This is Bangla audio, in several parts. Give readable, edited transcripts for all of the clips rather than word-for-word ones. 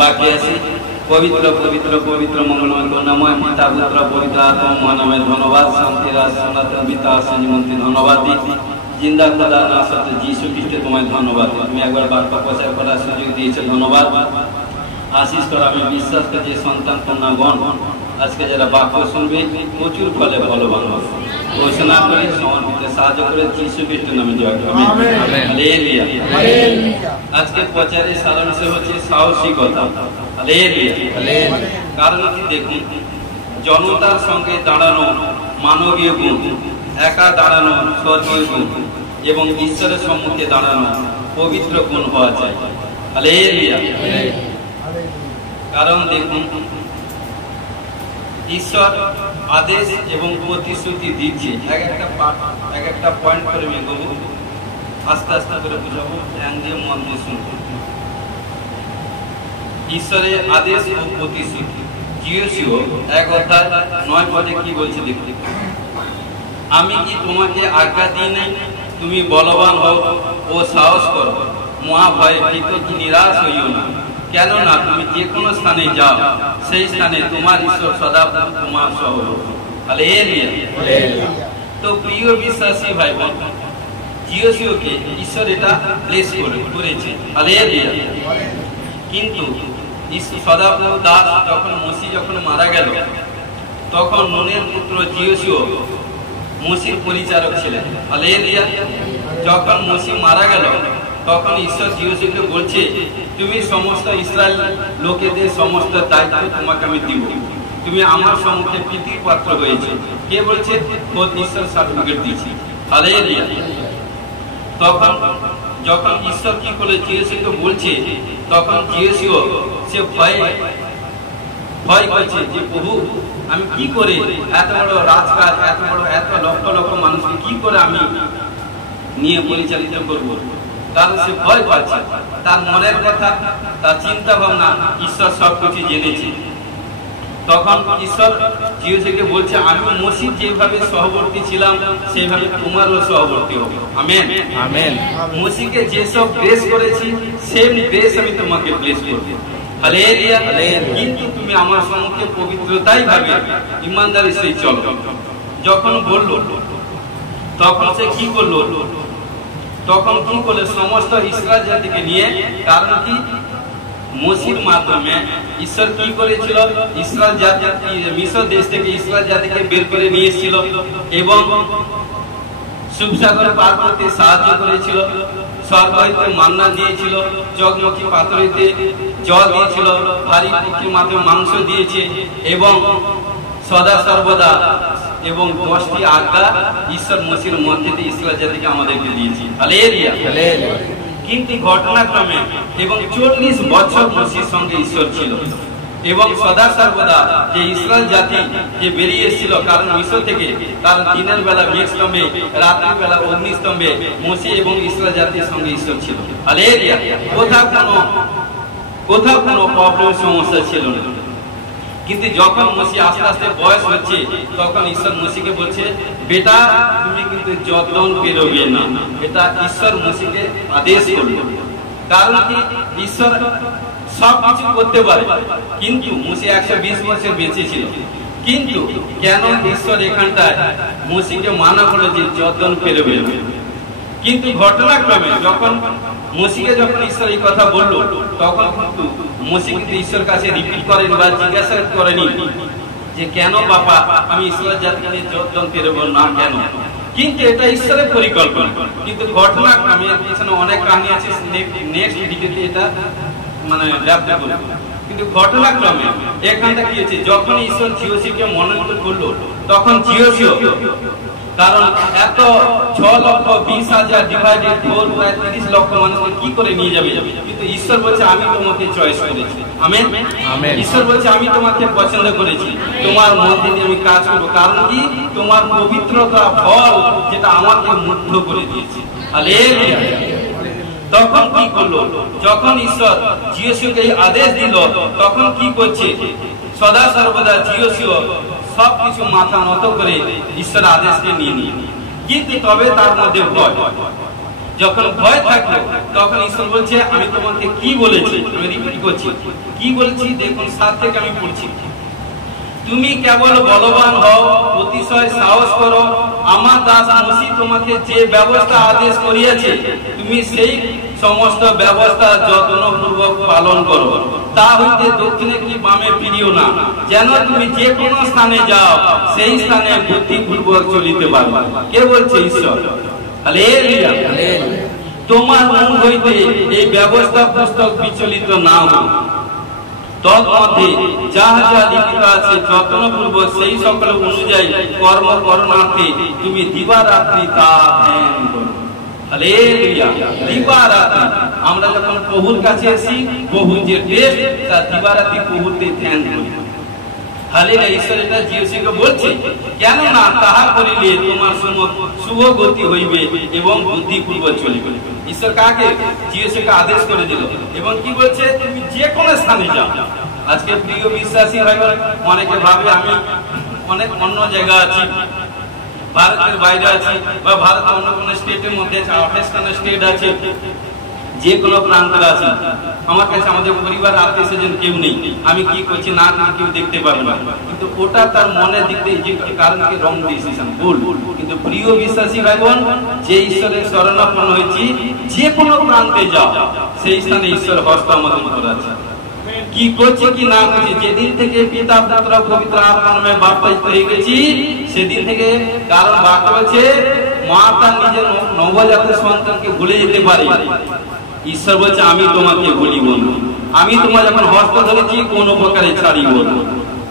बाकी আছে पवित्र पवित्र पवित्र मंगलमय करुणामय पिता पुत्र पवित्र आत्मा महानामय धन्यवाद शांति राज सनातन पिता श्रीमंती धन्यवाद जिंदा खुदा नासत जीशु ख्रिस्ट तुम्हें धन्यवाद তুমি একবার বার্তা প্রচার করার সুযোগ দিয়েছো ধন্যবাদ आशीष कर আমি বিশ্বাস করি যে সন্তান কন্যাগণ আজকে যারা বাক্য শুনবে প্রচুর ফলে ফলবান হবে ঘোষণা করে সমর্পিত সাহায্য করে যীশু খ্রিস্টের নামে জয় আমেন হালেলুয়া হালেলুয়া আজকে প্রচারের সারাংশ হচ্ছে সাহসিকতা হালেলুয়া হালেলুয়া কারণ কি দেখুন জনতার সঙ্গে দাঁড়ানো মানবীয় গুণ একা দাঁড়ানো স্বর্গীয় গুণ এবং ঈশ্বরের সম্মুখে দাঁড়ানো পবিত্র গুণ হওয়া চাই হালেলুয়া কারণ দেখুন ঈশ্বর आदेश एवं प्रतिश्रुति दीजिए एक একটা पॉइंट করে আমি বলবো আস্তে আস্তে করে বুঝাবো ধ্যান দিয়ে মন দিয়ে শুনবো ঈশ্বরের আদেশ ও প্রতিশ্রুতি জিওসিও 1 অধ্যায় 9 পদে কি বলছে দেখতে আমি কি তোমাকে আজ্ঞা দিই নাই তুমি বলবান হও ও সাহস করো মহা ভয়ে ভীত কি নিরাশ হইও না কেন না তুমি যে কোনো স্থানে যাও সেই স্থানে তোমার ঈশ্বর সদা তোমার সহ হালেলুয়া হালেলুয়া তো প্রিয় বিশ্বাসী ভাই বোন জিওসিও কে ঈশ্বর এটা ব্লেস করেছে হালেলুয়া কিন্তু সদাপ্রভু দাস যখন মসি যখন মারা গেল তখন নুনের পুত্র জিওসিও মসির পরিচারক ছিলেন হালেলুয়া যখন মসি মারা গেল তখন ঈশ্বর জিওসিওকে বলছে তুমি সমস্ত ইসরায়েল লোকেদের সমস্ত দায়িত্ব তোমাকে আমি দিব তুমি আমার সম্মুখে প্রীতির পাত্র হয়েছে কে বলছে খোদ ঈশ্বর সার্টিফিকেট দিয়েছে হালেলুয়া তখন যখন ঈশ্বর কি করে জিওসিওকে বলছে তখন জিওসিও সে ভয় করছে যে প্রভু আমি কি করে এত বড় রাজকাজ এত লক্ষ লক্ষ মানুষকে কি করে আমি নিয়ে পরিচালিত করব কারণ সে ভয় পাচ্ছে তার মনের কথা তার চিন্তা ভাবনা ঈশ্বর সবকিছু জেনেছে তখন ঈশ্বর জিওসিওকে বলছে আমি মসির যেভাবে সহবর্তী ছিলাম সেইভাবে তোমারও সহবর্তী হবে আমেন আমেন মসিকে যেসব গ্রেস করেছি সেম গ্রেস আমি তোমাকে ব্লেস করব হালেলুয়া কিন্তু তুমি আমার সম্মুখে পবিত্রতাই ভাবে ইমানদারি সেই চলো যখন বলল তখন সে কি করলো তখন কি করলে সমস্ত ইসরায়েল জাতিকে নিয়ে কারণ কি মসির মাধ্যমে ঈশ্বর কি করেছিল ইসরায়েল জাতি মিশর দেশ থেকে ইসরায়েল জাতিকে বের করে নিয়ে এসেছিল এবং সুবসাগর পার করতে সাহায্য করেছিল স্বর্গ হইতে মান্না দিয়েছিল জগমুখী পাথরেতে জল দিয়েছিল ভারী পক্ষীর মাধ্যমে মাংস দিয়েছে এবং সদা সর্বদা এবং 10টি আজ্ঞা ঈশ্বর মসির মধ্যে দিয়ে ইসরায়েল জাতিকে আমাদেরকে দিয়েছে হালেলুয়া হালেলুয়া কিন্তু ঘটনাক্রমে এবং 40 বছর মসির সঙ্গে ঈশ্বর ছিল এবং সদা সর্বদা যে ইসরায়েল জাতি যে বেরিয়ে এসেছিল কারণ মিশর থেকে কারণ দিনের বেলা মেঘস্তম্ভে রাতের বেলা অগ্নিস্তম্ভে মসি এবং ইসরায়েল জাতির সঙ্গে ঈশ্বর ছিল হালেলুয়া কোথাও কোনো প্রবলেম সমস্যা ছিল না কিন্তু যখন মসি আস্তে আস্তে বয়স হচ্ছে তখন ঈশ্বর মসিকে বলছে বেটা তুমি কিন্তু যর্দন পেরোবে না এটা ঈশ্বর মসিকে আদেশ করলো কারণ কি ঈশ্বর সব কিছু করতে পারে কিন্তু মসি 120 বছর বেঁচে ছিল কিন্তু কেন ঈশ্বর এখানটায় মসিকে মানা করলো যে যর্দন পেরোবে না কিন্তু ঘটনাক্রমে যখন মসিকে যখন ঈশ্বর এই কথা বললো তখন কিন্তু মসি কিন্তু ঈশ্বর কাছে রিপিট করেনি বা জিজ্ঞাসা করেনি যে কেন বাবা আমি ইসরায়েল জাতিকে যর্দন পেরোবো না কেন কিন্তু এটা ঈশ্বরের পরিকল্পনা কিন্তু ঘটনাক্রমে পিছনে অনেক কাহিনী আছে নেক্সট ভিডিওতে এটা মানে ব্যাখ্যা করব কিন্তু ঘটনাক্রমে এখানটা কি হয়েছে যখন ঈশ্বর জিওসিওকে মনোনীত করলো তখন জিওসিও কারণ এত 6,20,000 ডিভাইডেড 4 প্রায় 30 লক্ষ মানুষকে কি করে নিয়ে যাবে কিন্তু ঈশ্বর বলছে আমি তোমাকে চয়েস করেছি আমেন আমেন ঈশ্বর বলছে আমি তোমাকে পছন্দ করেছি তোমার মধ্যে দিয়ে আমি কাজ করব কারণ কি তোমার পবিত্রতা ফল যেটা আমাকে মুগ্ধ করে দিয়েছে হালেলুয়া তখন কি করলো যখন ঈশ্বর জিওসিওকে আদেশ দিল তখন কি করছে সদা সর্বদা জিওসিও সবকিছু মাথা নত করে ঈশ্বর আদেশকে নিয়ে নিয়ে কিন্তু তবে তার মধ্যে ভয় যখন ভয় থাকলো তখন ঈশ্বর বলছে আমি তোমাকে কি বলেছি, আমি রিপিট করছি কি বলেছি, দেখুন 7 থেকে আমি পড়ছি। তুমি কেবল বলবান হও, অতিশয় সাহস করো, আমার দাস মসি তোমাকে যে ব্যবস্থা আদেশ করিয়াছে তুমি সেই সমস্ত ব্যবস্থা যত্নপূর্বক পালন করো। তা হইতে দক্ষিণে কি বামে ফিরিও না, যেন তুমি যে কোনো স্থানে যাও সেই স্থানে বুদ্ধিপূর্বক চলিতে পারো। কে বলছে? ঈশ্বর। হালেলুয়া। তোমার মন হইতে এই ব্যবস্থা পুস্তক বিচলিত না হোক, তন্মধ্যে যাহা যা লিখিত আছে যত্নপূর্বক সেই সকল অনুযায়ী কর্ম করণার্থে তুমি দিবারাত্রি তা ধ্যান করো। হালেলুয়া। দিবারাত্রি আমরা যখন প্রভুর কাছে আসি, প্রভু যে টেস্ট তা দিবারাত্রি প্রভুতে ধ্যান করি। হালেলুয়া। ঈশ্বর এটা জিওসিকে বলছে, কেন না তাহা করিলে তোমার শুভ গতি হইবে এবং বুদ্ধিপূর্বক চলিবে। ঈশ্বর কাকে? জিওসিকে আদেশ করে দিল এবং কি বলছে? তুমি যে কোনো স্থানে যাও। আজকে প্রিয় বিশ্বাসী ভাই, অনেকে ভাবে আমি অনেক অন্য জায়গা আছি, ভারতের বাইরে আছি বা ভারতের অন্য কোনো স্টেটের মধ্যে 28খানা স্টেট আছে, যে কোনো প্রান্তে আছি, আমার কাছে আমাদের পরিবার আত্মীয় স্বজন কেউ নেই, আমি কি করছি না কেউ দেখতে পাবে না, কিন্তু ওটা তার মনের দিক থেকে যে কারণকে রং ডিসিশন ভুল। কিন্তু প্রিয় বিশ্বাসী ভাই বোন, যে ঈশ্বরের শরণাপন্ন হয়েছি, যে কোনো প্রান্তে যাও সেই স্থানে ঈশ্বর হস্ত আমাদের উপর আছে। কি করছি কি না করছি, যেদিন থেকে পিতা পুত্র পবিত্র আত্মার নামে বাপ্তাইজ হয়ে গেছি সেদিন থেকে, কারণ বাক্য আছে মা তার নিজের নবজাত সন্তানকে ভুলে যেতে পারে, ঈশ্বর বলছে আমি তোমাকে ভুলিব না, আমি তোমার যখন হস্ত ধরেছি কোন প্রকারে ছাড়িব না।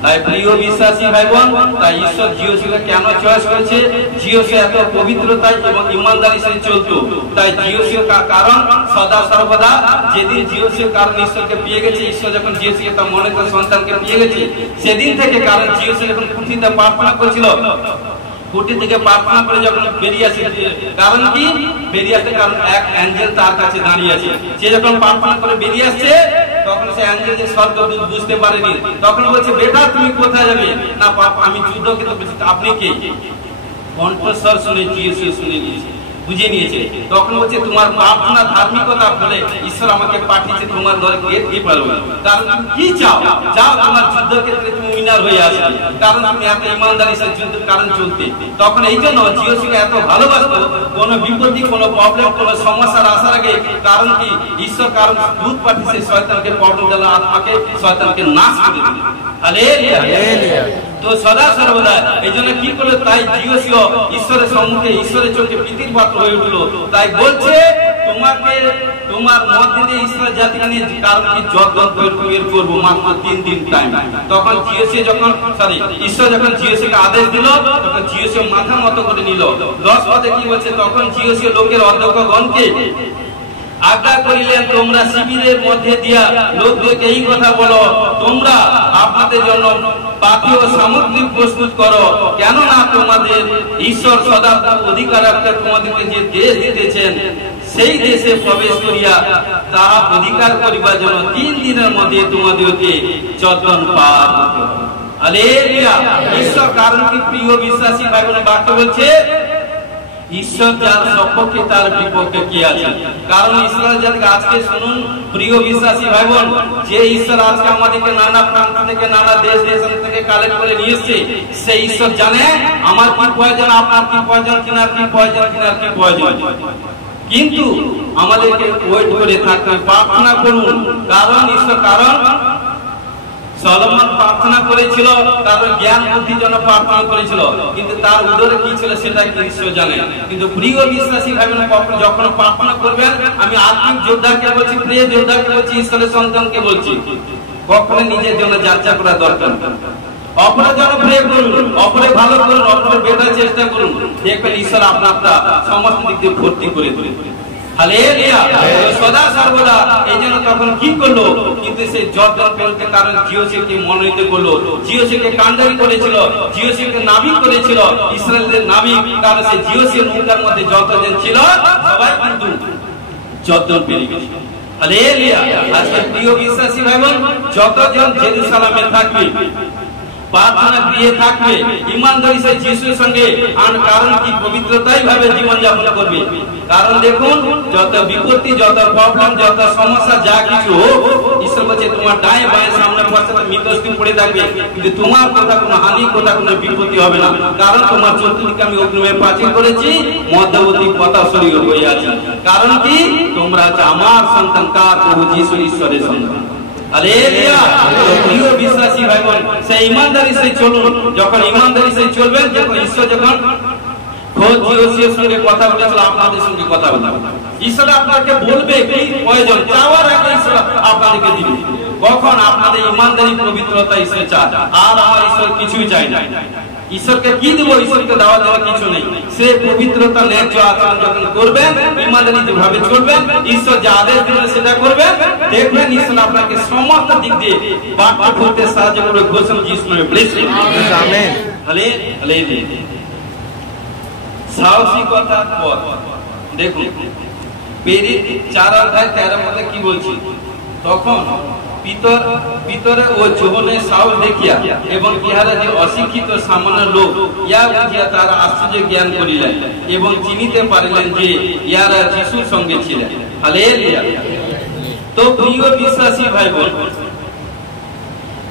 তাই প্রিয় বিশ্বাসী ভাই বোন, তাই ঈশ্বর জিওসিকে কেন চয়েস করেছে? জিওসি এত পবিত্রতায় এবং ইমানদারি সে চলতো, তাই জিওসি কারণ সদা সর্বদা যেদিন জিওসি কারণ ঈশ্বরকে পেয়ে গেছে, ঈশ্বর যখন জিওসি তার মনে তার সন্তানকে পেয়ে গেছে সেদিন থেকে, কারণ জিওসি যখন খুঁটিতে প্রার্থনা করেছিল, খুঁটি থেকে প্রার্থনা করে যখন বেরিয়ে আসে, কারণ কি বেরিয়ে আসে? কারণ এক অ্যাঞ্জেল তার কাছে দাঁড়িয়ে আছে। সে যখন প্রার্থনা করে বেরিয়ে আসছে তখন সে অ্যাঞ্জেল যে স্বর্গদূত বুঝতে পারেনি, তখন বলছে বেটা তুমি কোথায় যাবে? না আমি যুদ্ধ কিন্তু আপনি কে? কণ্ঠস্বর শুনে জিওসি শুনে নিয়েছে, বুঝে নিয়েছে, তখন বলছে তোমার প্রার্থনা ধার্মিকতা বলে ঈশ্বর আমাকে পাঠিয়েছে তোমার ঘরে কি পারবে, কারণ তুমি কি চাও? চাও তোমার যুদ্ধ ক্ষেত্রে তুমি উইনার হয়ে আসবে, কারণ তুমি এত ইমানদারি সে যুদ্ধের কারণ চলতে। তখন এই জন্য জিওসিকে এত ভালোবাসতো, কোন বিপত্তি কোন প্রবলেম কোন সমস্যার আসার আগে, কারণ কি ঈশ্বর কারণ দূত পাঠিয়েছে শয়তানকে প্রবলেম দিল, আত্মাকে শয়তানকে নাশ করে দিল। হালেলুয়া। তো সদা সর্বদা এই জন্য কি করলো? তাই জিওসিও ঈশ্বরের সম্মুখে ঈশ্বরের চোখে প্রীতির পাত্র হয়ে উঠলো। তাই বলছে তোমাকে তোমার মধ্যে দিয়ে ঈশ্বর জাতিকে নিয়ে কারণ কি যত্ন বের করবো মাত্র 3 দিন টাইম। তখন জিওসি যখন ঈশ্বর যখন জিওসিকে আদেশ দিল, তখন জিওসি মাথা মতো করে নিল। 10 পদে কি বলছে? তখন জিওসি লোকের অধ্যক্ষগণকে আজ্ঞা করিলেন, তোমরা শিবিরের মধ্যে দিয়া লোকদেরকে এই কথা বলো, তোমরা আপনাদের জন্য পাথেয় সামগ্রী প্রস্তুত করো, কেননা তোমাদের ঈশ্বর সদা অধিকার রাখতে তোমাদেরকে যে দেশ দিতেছেন সেই দেশে প্রবেশ করিয়া তাহা অধিকার করিবার জন্য 3 দিনের মধ্যে তোমাদেরকে যত্ন পার হতে হবে। হালেলুয়া। ঈশ্বর কারণ কি প্রিয় বিশ্বাসী ভাই বোন, বাক্য বলছে ঈশ্বর যার সপক্ষে তার বিপক্ষে কি আছে? কারণ ঈশ্বর যাদেরকে আজকে শুনুন প্রিয় বিশ্বাসী ভাই বোন, যে ঈশ্বর আজকে আমাদেরকে নানা প্রান্ত থেকে নানা দেশ থেকে কালেক্ট করে নিয়ে এসছে, সেই ঈশ্বর জানে আমার কি প্রয়োজন, আপনার কি প্রয়োজন, কিনার কি প্রয়োজন, কিনার কি প্রয়োজন। কিন্তু আমাদেরকে ওয়েট করে থাকতে প্রার্থনা করুন, কারণ ঈশ্বর কারণ সলোমন প্রার্থনা করেছিল, কারণ জ্ঞান বুদ্ধির জন্য প্রার্থনা করেছিল, কিন্তু তার উদরে কি ছিল সেটা ঈশ্বর জানে। কিন্তু প্রিয় বিশ্বাসী ভাই বোন, যখন প্রার্থনা করবেন, আমি আত্মিক যোদ্ধাকে বলছি, প্রিয় যোদ্ধাকে বলছি, ঈশ্বরের সন্তানকে বলছি, কখনো নিজের জন্য যাত্রা করা দরকার। অপরের জন্য প্রে করুন, অপরে ভালো করুন, অপরের বেটার চেষ্টা করুন, দেখবেন ঈশ্বর আপনারটা সমস্ত দিক দিয়ে ভর্তি করে তুলে। হালেলুয়া। সদা সর্বদা এই জন্য তখন কি করলো? কিন্তু সে যত্ন পেলতে, কারণ জিওসিকে মনোনীত করলো, জিওসিকে কান্ডারি করেছিল, জিওসিকে নাবিক করেছিল, ইসরায়েলের নাবিক, কারণ সে জিওসির নৌকার মধ্যে যতজন ছিল সবাই কিন্তু যত্ন পেয়ে গেছিল। হালেলুয়া। আজকে প্রিয় বিশ্বাসী ভাই বোন, যতজন জেরুসালেমে থাকবে প্রার্থনা গৃহে থাকবে, ইমানদারি সে যিশুর সঙ্গে, আর কারণ কি পবিত্রতাই ভাবে জীবন যাপন করবে। কারণ দেখুন, যত বিপত্তি, যত প্রবলেম, যত সমস্যা, যা কিছু হোক, ঈশ্বর বলছে তোমার ডায়ে বায়ে সামনে পশ্চাতে মৃতস্থির পড়ে থাকবে, কিন্তু তোমার কথা কোনো হানি, কথা কোনো বিপত্তি হবে না। কারণ তোমার চতুর্দিকে আমি অগ্নিময় প্রাচীর করেছি, মধ্যবর্তী পথা সরিয়ে হয়ে আছে। কারণ কি তোমরা আমার সন্তান, কার? প্রভু যিশু ঈশ্বরের সন্তান। হালেলুয়া। প্রিয় বিশ্বাসী ভাই বোন, সেই ইমানদারি সেই চলুন। যখন ইমানদারি সেই চলবেন, যখন ঈশ্বর যখন খোদ জিওসির সঙ্গে কথা বলেছিল, আপনাদের সঙ্গে কথা বলবে। ঈশ্বর আপনাকে বলবে কি প্রয়োজন, চাওয়ার আগে ঈশ্বর আপনাদেরকে দিবে। কখন? আপনাদের ইমানদারি পবিত্রতা ঈশ্বর চায়। আর আমার ঈশ্বর কিছুই চাই না। ঈশ্বরকে কি দেবো? ঈশ্বরকে দেওয়া দেওয়া কিছু নেই। সে পবিত্রতা ন্যায্য আচরণ যখন করবেন, ইমানদারি যেভাবে চলবেন, ঈশ্বর যা আদেশ দিবেন সেটা করবেন, দেখবেন ঈশ্বর আপনাকে সমস্ত দিক দিয়ে বাঁকা করতে সাহায্য করবে। ঘোষণা যিশু নামে ব্লেসিং। আমেন। হালেলুয়া। সাহসিকতার পথ দেখুন, প্রেরিত 4 অধ্যায় 13 পদে কি বলছি? তখন পিতরে ও যোহনে সাউল দেখিয়া এবং ইহারা যে অশিক্ষিত সামান্য লোক, ইয়া বুঝিয়া তারা আশ্চর্য জ্ঞান করিলেন এবং চিনিতে পারিলেন যে ইহারা যিশুর সঙ্গে ছিলেন। হালেলুয়া। তো প্রিয় বিশ্বাসী ভাই বোন,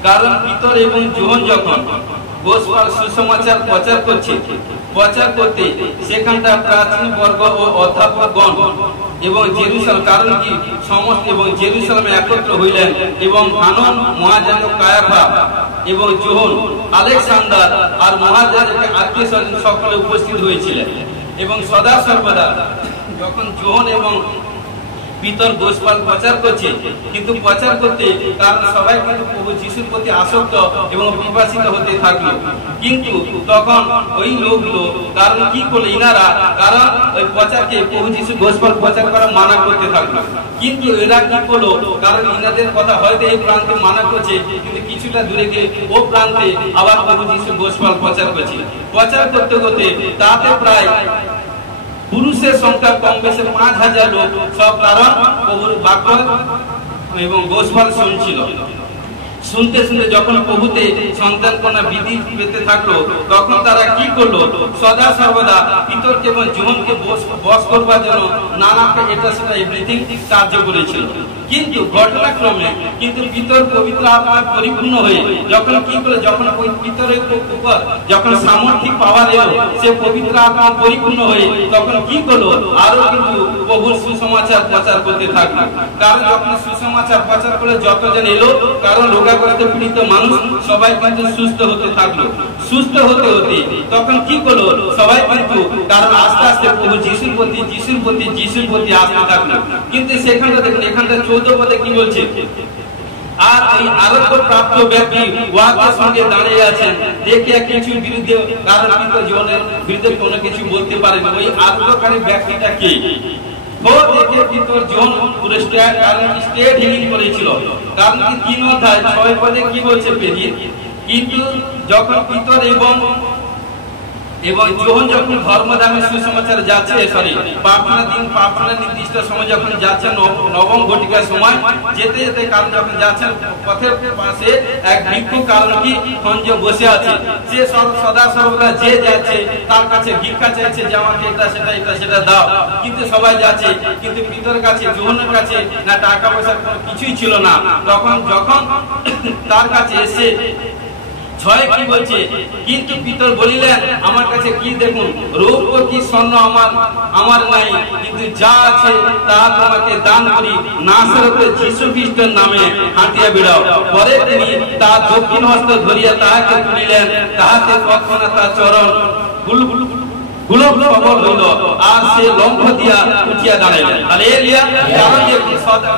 কারণ পিতর এবং যোহন যখন গোস্পাল সুসমাচার প্রচার করতে সেখানটা প্রাচীন বর্গ ও অধ্যাপকগণ এবং জেরুসালেম, কারণ কি সমস্ত এবং জেরুসালেমে একত্র হইলেন এবং হানন, মহাযাজক কায়াফা এবং যোহন, আলেকজান্ডার আর মহাযাজকের আত্মীয় স্বজন সকলে উপস্থিত হয়েছিলেন। এবং সদা সর্বদা যখন যোহন এবং পিতর গোস্পাল প্রচার করছে, কিন্তু প্রচার করতে কারণ সবাই কিন্তু প্রভু যিশুর প্রতি আসক্ত এবং বিভাসিত হতে থাকলো। কিন্তু তখন ওই লোকগুলো কারণ কি করলো, ইনারা কারণ ওই প্রচারকে, প্রভু যিশু গোস্পাল প্রচার করা মানা করতে থাকলো। কিন্তু এরা কি করলো, কারণ ইনাদের কথা হয়তো এই প্রান্তে মানা করছে, কিন্তু কিছুটা দূরে গিয়ে ও প্রান্তে আবার প্রভু যিশু গোস্পাল প্রচার করছে। প্রচার করতে করতে তাতে প্রায় পুরুষের সংখ্যা কম বেশি 5000 লোক, সব কারণ প্রভুর বাক্য এবং গোস্পাল শুনছিল। শুনতে শুনতে যখন প্রভুতে সন্তান কন্যা বৃদ্ধি পেতে থাকলো, তখন তারা কি করলো, সদা সর্বদা পিতরকে এবং যোহনকে বশ করবার জন্য নানা এটা সেটা এভরিথিং কার্য করেছিল। কিন্তু ঘটনাক্রমে কিন্তু পিতর পবিত্র আত্মায় পরিপূর্ণ হয়ে যখন কি করে, যখন ওই পিতরের উপর যখন সামর্থ্য পাওয়া এলো, সে পবিত্র আত্মা পরিপূর্ণ হয়ে তখন কি করলো, আরো কিন্তু প্রভুর সুসমাচার প্রচার করতে থাকলো। কারণ যখন সুসমাচার প্রচার করে যতজন এলো, কারণ রোগাগ্রস্ত পীড়িত মানুষ সবাই কিন্তু সুস্থ হতে থাকলো। সুস্থ হতে হতে তখন কি করলো, সবাই কিন্তু কারণ আস্তে আস্তে প্রভু যিশুর প্রতি আসতে থাকলো। কিন্তু সেখানটা দেখুন, এখানটা 14 পদে কি বলছে, আর এই আরোগ্য প্রাপ্ত ব্যক্তি ওয়াদের সঙ্গে দাঁড়িয়ে আছেন, দেখিয়া কিছু বিরুদ্ধে, কারণ পিতর যোহনের বিরুদ্ধে কোনো কিছু বলতে পারেন। ওই আরোগ্যকারী ব্যক্তিটা কে? ও দেখে পিতর যোহন পুরো স্টেট হিলিং করেছিল। কারণ কি 3 অধ্যায় 6 পদে কি বলছে পেরিয়ে, কিন্তু যখন পিতর এবং যোহন যখন ধর্মধামে সুসমাচার যাচ্ছে, প্রার্থনা নির্দিষ্ট সময় যখন যাচ্ছেন, নবম ঘটিকার সময় যেতে যেতে কারণ যখন যাচ্ছেন, পথের পাশে এক ভিক্ষুক কারণ কি খঞ্জ বসে আছে। সে সদা সর্বদা যে যাচ্ছে তার কাছে ভিক্ষা চাইছে যে আমাকে এটা সেটা দাও। কিন্তু সবাই যাচ্ছে, কিন্তু পিতর কাছে, যোহনের কাছে না টাকা পয়সা কিছুই ছিল না। তখন যখন তার কাছে এসে 6 কি বলছে, কিন্তু পিতর বলিলেন, আমার কাছে কি দেখুন, রৌপ্য কি স্বর্ণ আমার নাই, কিন্তু যা আছে তা তোমাকে দান করি, নাসরতের যীশু খ্রিস্টের নামে হাঁটিয়া বেড়াও। পরে তিনি তার দক্ষিণ হস্ত ধরিয়া তাহাকে তুলিলেন, তাহাতে তৎক্ষণাৎ তার চরণ আর সে লম্ফ দিয়া উঠিয়া দাঁড়াইলেন। হালেলুয়া। কারণ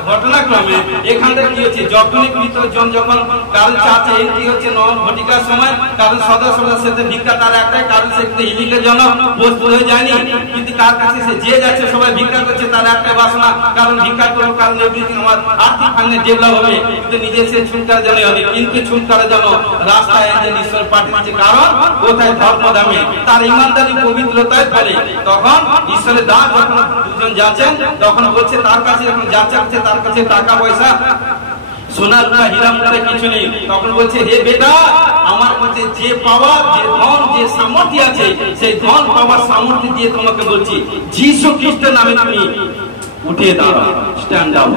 ঘটনাক্রমে এখানটা কি হচ্ছে, যখনই পিতরজন যখন কারণ চাচ্ছে কি হচ্ছে নবম ঘটিকার সময়, কারণ সদা সাথে ভিক্ষা তার একটাই কারণ, সে হিলিকের জন্য বস্তু হয়ে যায়নি। কিন্তু কার কাছে সে যে যাচ্ছে সবাই ভিক্ষা করছে, তার একটাই বাসনা, কারণ ভিক্ষা করার কারণে আমার আর্থিক ভাঙনে ডেভেলপ হবে, কিন্তু নিজে সে ছুটকার জন্য হবে, কিন্তু ছুটকারের জন্য রাস্তায় যে ঈশ্বর পাঠিয়েছে। কারণ কোথায় ধর্মধামে তার ইমানদারি পবিত্র ফলে তখন ঈশ্বরের দাস যখন দুজন যাচ্ছেন, তখন বলছে তার কাছে যখন যাচ্ছে তার কাছে টাকা পয়সা সোনা রূপা হীরা মুক্তা কিছু নেই। তখন বলছে, হে বেটা, আমার কাছে যে পাওয়ার, যে ধন, যে সামর্থ্য আছে, সেই ধন পাওয়ার সামর্থ্য দিয়ে তোমাকে বলছি যীশু খ্রিস্টের নামে তুমি উঠে দাঁড়াও, স্ট্যান্ড আপ।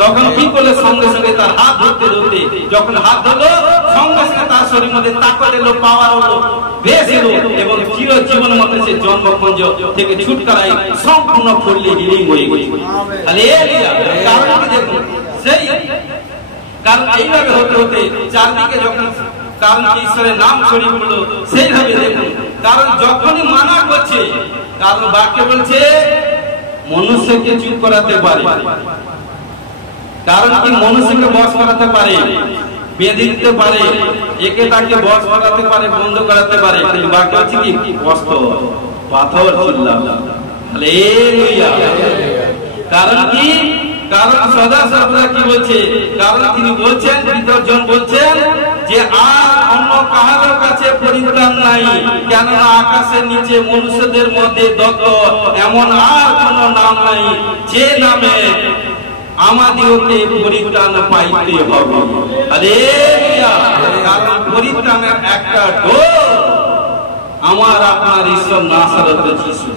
তখন কি করলে সঙ্গে সঙ্গে তার হাত ধরতে ধরতে যখন হাত ধরলো, সঙ্গে সঙ্গে তার শরীর মধ্যে তাকত এলো, পাওয়ার হলো, বেশ এলো, এবং চিরজীবনের মতো সে জন্মপঞ্জ থেকে ছুটকারাই সম্পূর্ণ করলে হিলিং হয়ে গেছে। হালেলুয়া। কারণ দেখুন সেই কারণ এইভাবে হতে হতে চারদিকে যখন কারণ ঈশ্বরের নাম ছড়িয়ে পড়লো, সেইভাবে দেখুন কারণ যখনই মানা করছে, কারণ বাক্য বলছে মনুষ্যকে চুপ করাতে পারে, কারণ কি মনুষ্যকে বশ করাতে পারে, বেঁধে দিতে পারে, একে তাকে বশ করাতে পারে, বন্ধ করাতে পারে। বাক্য আছে কি কষ্ট পাথর চিল্লা। হালেলুয়া। কারণ কি, কারণ সদা সর্বদা কি বলছে, কারণ তিনি বলছেন, বিতর্জন বলছেন যে আর অন্য কাহারও কাছে পরিত্রাণ নাই, কেননা আকাশের নিচে মনুষ্যদের মধ্যে দত্ত এমন আর কোন নাম নাই যে নামে আমাদেরকে পরিত্রাণ পাইতে হবে। হালেলুয়া। কারণ পরিত্রাণের একটা ডোর আমার আপনার ঈশ্বর নাসারত যীশু।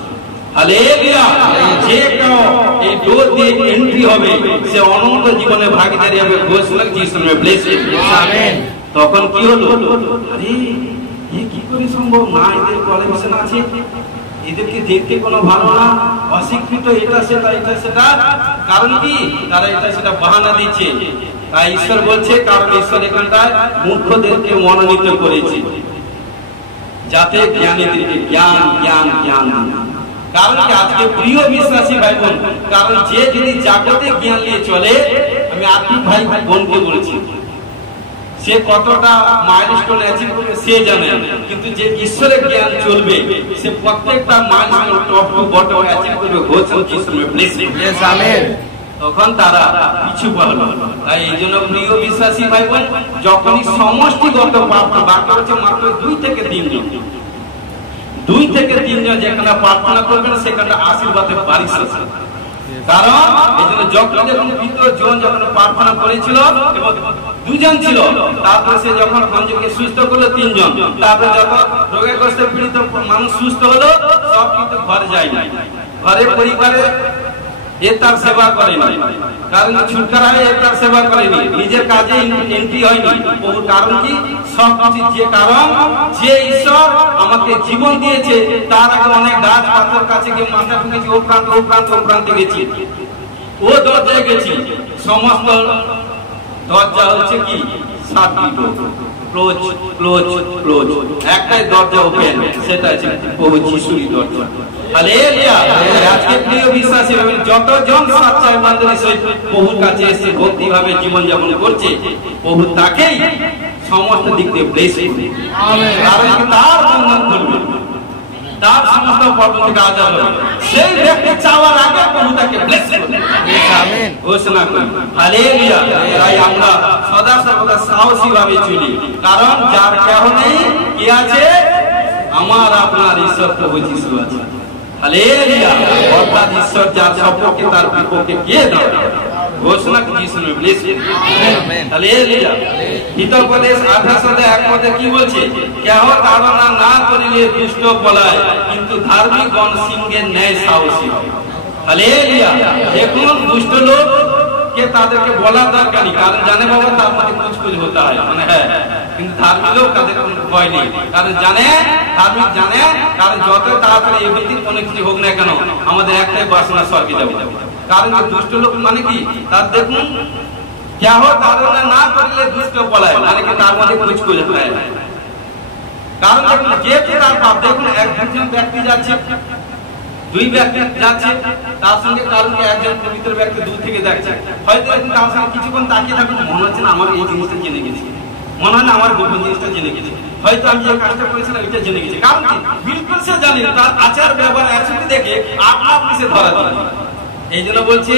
হালেলুয়া। যে কেউ এই ডোর দিয়ে এন্ট্রি হবে সে অনন্ত জীবনে ভাগীদারি হবে। ঘোষণা যীশু নামে ব্লেসিং। আমেন। তখন কি হলো, আরে এ কি করে সম্ভব, না এদের কোয়ালিফিকেশন আছে, এদেরকে দেখতে কোনো ভালো না, অশিক্ষিত, এটা সেটা এটা সেটা। কারণ কি, তারা এটা সেটা বাহানা দিচ্ছে। তাই ঈশ্বর বলছে, কারণ ঈশ্বর এখানটায় মূর্খদেরকে মনোনীত করেছে যাতে জ্ঞানীদেরকে জ্ঞান জ্ঞান জ্ঞান। কারণ কি, আজকে প্রিয় বিশ্বাসী ভাই বোন, কারণ যে যদি জাগতিক জ্ঞান নিয়ে চলে, আমি আর্থিক ভাই বোনকে বলছি, সে কতটা মাইলস্টোন অ্যাচিভ করবে সে জানে, কিন্তু যে ঈশ্বরের জ্ঞান চলবে সে প্রত্যেকটা milestone top to bottom achieve করবে। ঘোষণা ঈশ্বরের ব্লেসিং। আমেন। তখন তারা পিছু পড়ল। তাই এই জন্য প্রিয় বিশ্বাসী ভাই বোন, যখনই সমষ্টিগত বাক্য হচ্ছে মাত্র 2 থেকে 3 জন, 2 থেকে 3 জন যেখানে প্রার্থনা করবেন সেখানে আশীর্বাদের বারিশ আছে। কারণ এই জন্য যখন পিতর জন যখন প্রার্থনা করেছিল এবং 2 জন ছিল, তারপরে সে যখন খঞ্জকে সুস্থ করলো 3 জন, তারপরে যখন রোগে কষ্টে পীড়িত মানুষ সুস্থ হলো, সব কিন্তু ঘরে যায় না, ঘরে পরিবারে এর তার সেবা করেনি, কারণ ছুটকারা হয় এর তার সেবা করেনি, নিজের কাজে এন্ট্রি হয়নি। কারণ কি, সব কিছু যে কারণ যে ঈশ্বর আমাকে জীবন দিয়েছে, তার আগে অনেক গাছ পাথর কাছে গিয়ে মাথা ঠুকেছি, ও প্রান্ত ও প্রান্ত ও প্রান্তে গেছি, ও দরজায় গেছি, সমস্ত দরজা হচ্ছে কি 7টি ক্লোজ ক্লোজ ক্লোজ, একটাই দরজা ওপেন, সেটা হচ্ছে প্রভু যিশুরই দরজা। হালেলুয়া। আজকে প্রিয় বিশ্বাসী ভাই, যতজন সচ্চাই মন্দিরে সহিত প্রভুর কাছে এসে ভক্তি ভাবে জীবন যাপন করছে, প্রভু তাকেই সমস্ত দিক দিয়ে ব্লেস করবে। আমেন। কারণ তার বন্ধন করবে, তার সমস্ত প্রবলেম থেকে আজাদ হবে। সেই ব্যক্তি চাওয়ার আগে প্রভু তাকে ব্লেস করবে। আমেন। ঘোষণা করি। হালেলুয়া। তাই আমরা সদা সর্বদা সাহসী ভাবে চলি, কারণ যার কেহ নেই কি আছে, আমার আপনার ঈশ্বর প্রভু যিশু আছে। হালেলুয়া। অর্থাৎ ঈশ্বর যার সপক্ষে তার বিপক্ষে কে দাঁড়ায়। ঘোষণা যিশু নামে ব্লেসিং। আমেন। হালেলুয়া। হিতোপদেশ 18:1 কি বলছে, কেহ তাড়না না করিলে দুষ্ট পলায়, কিন্তু ধার্মিক গণ সিংহের ন্যায় সাহসী হয়। হালেলুয়া। দেখুন দুষ্ট লোক কে তাদেরকে বলার দরকার নেই, কারণ জানে বাবা তার মধ্যে কুচকুচ হতে হয়, মানে হ্যাঁ, কিন্তু ধার্মিক লোক তাদের কোনো ভয় নেই, কারণ জানে, ধার্মিক জানে, কারণ যত তাড়াতাড়ি এমনিতে কোনো কিছু হোক না কেন আমাদের একটাই বাসনা, স্বর্গে যাবে। কারণ দুষ্ট লোক মানে কি, তার দেখুন কেহ তাড়না না করলে দুষ্ট পলায়, মানে কি তার মধ্যে কুচকুচ হয়। কারণ দেখুন যেহেতু তার পাপ, দেখুন একজন ব্যক্তি যাচ্ছে, 2 ব্যক্তি যাচ্ছে, তার সঙ্গে কারণ একজন পবিত্র ব্যক্তি দূর থেকে দেখছে, হয়তো তার সঙ্গে কিছুক্ষণ তাকিয়ে থাকুন, মনে হচ্ছে না আমার এই জিনিসটা জেনে গেছে, মনে হয় না আমার গোপন জিনিসটা জেনে গেছে, হয়তো আমি যে কাজটা করেছিলাম এটা জেনে গেছে। কারণ কি, বিলকুল সে জানে তার আচার ব্যবহার একসাথে দেখে আপনি সে ধরা যায়। এই জন্য বলছে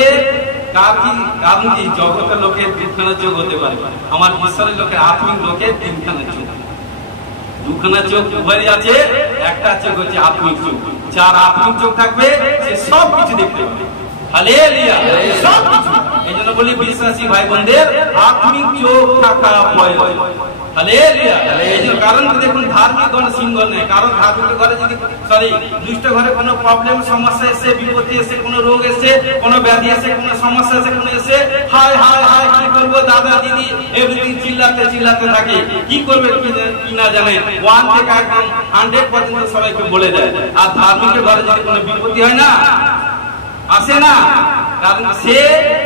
কারণ কি, জগতের লোকের 3খানা চোখ হতে পারে, আমার ঈশ্বরের লোকের আত্মিক লোকের 3খানা চোখ। 2খানা চোখ উভয় আছে, একটা চোখ হচ্ছে আত্মিক চোখ। যার আত্মিক চোখ থাকবে সে সব কিছু দেখতে পাবে। হালেলুয়া। সব কিছু এই জন্য বলি বিশ্বাসী ভাই বোনদের আত্মিক চোখ থাকা প্রয়োজন। হালেলুয়া। কারণ দেখুন ধার্মিক ঘরে সিংহ নেই, কারণ ধার্মিক ঘরে যদি দুষ্ট ঘরে কোনো প্রবলেম সমস্যা এসে, বিপত্তি এসে, কোনো রোগ এসে, কোনো ব্যাধি এসে, কোনো সমস্যা এসে, কোনো এসে হায় হায় হায় কি করবো দাদা দিদি এভরিথিং চিল্লাতে চিল্লাতে থাকে, কি করবে কি না জানে, 1 থেকে একদম 100 পর্যন্ত সবাইকে বলে দেয়। আর ধার্মিকের ঘরে যদি কোনো বিপত্তি হয় না, আসে না, কারণ সে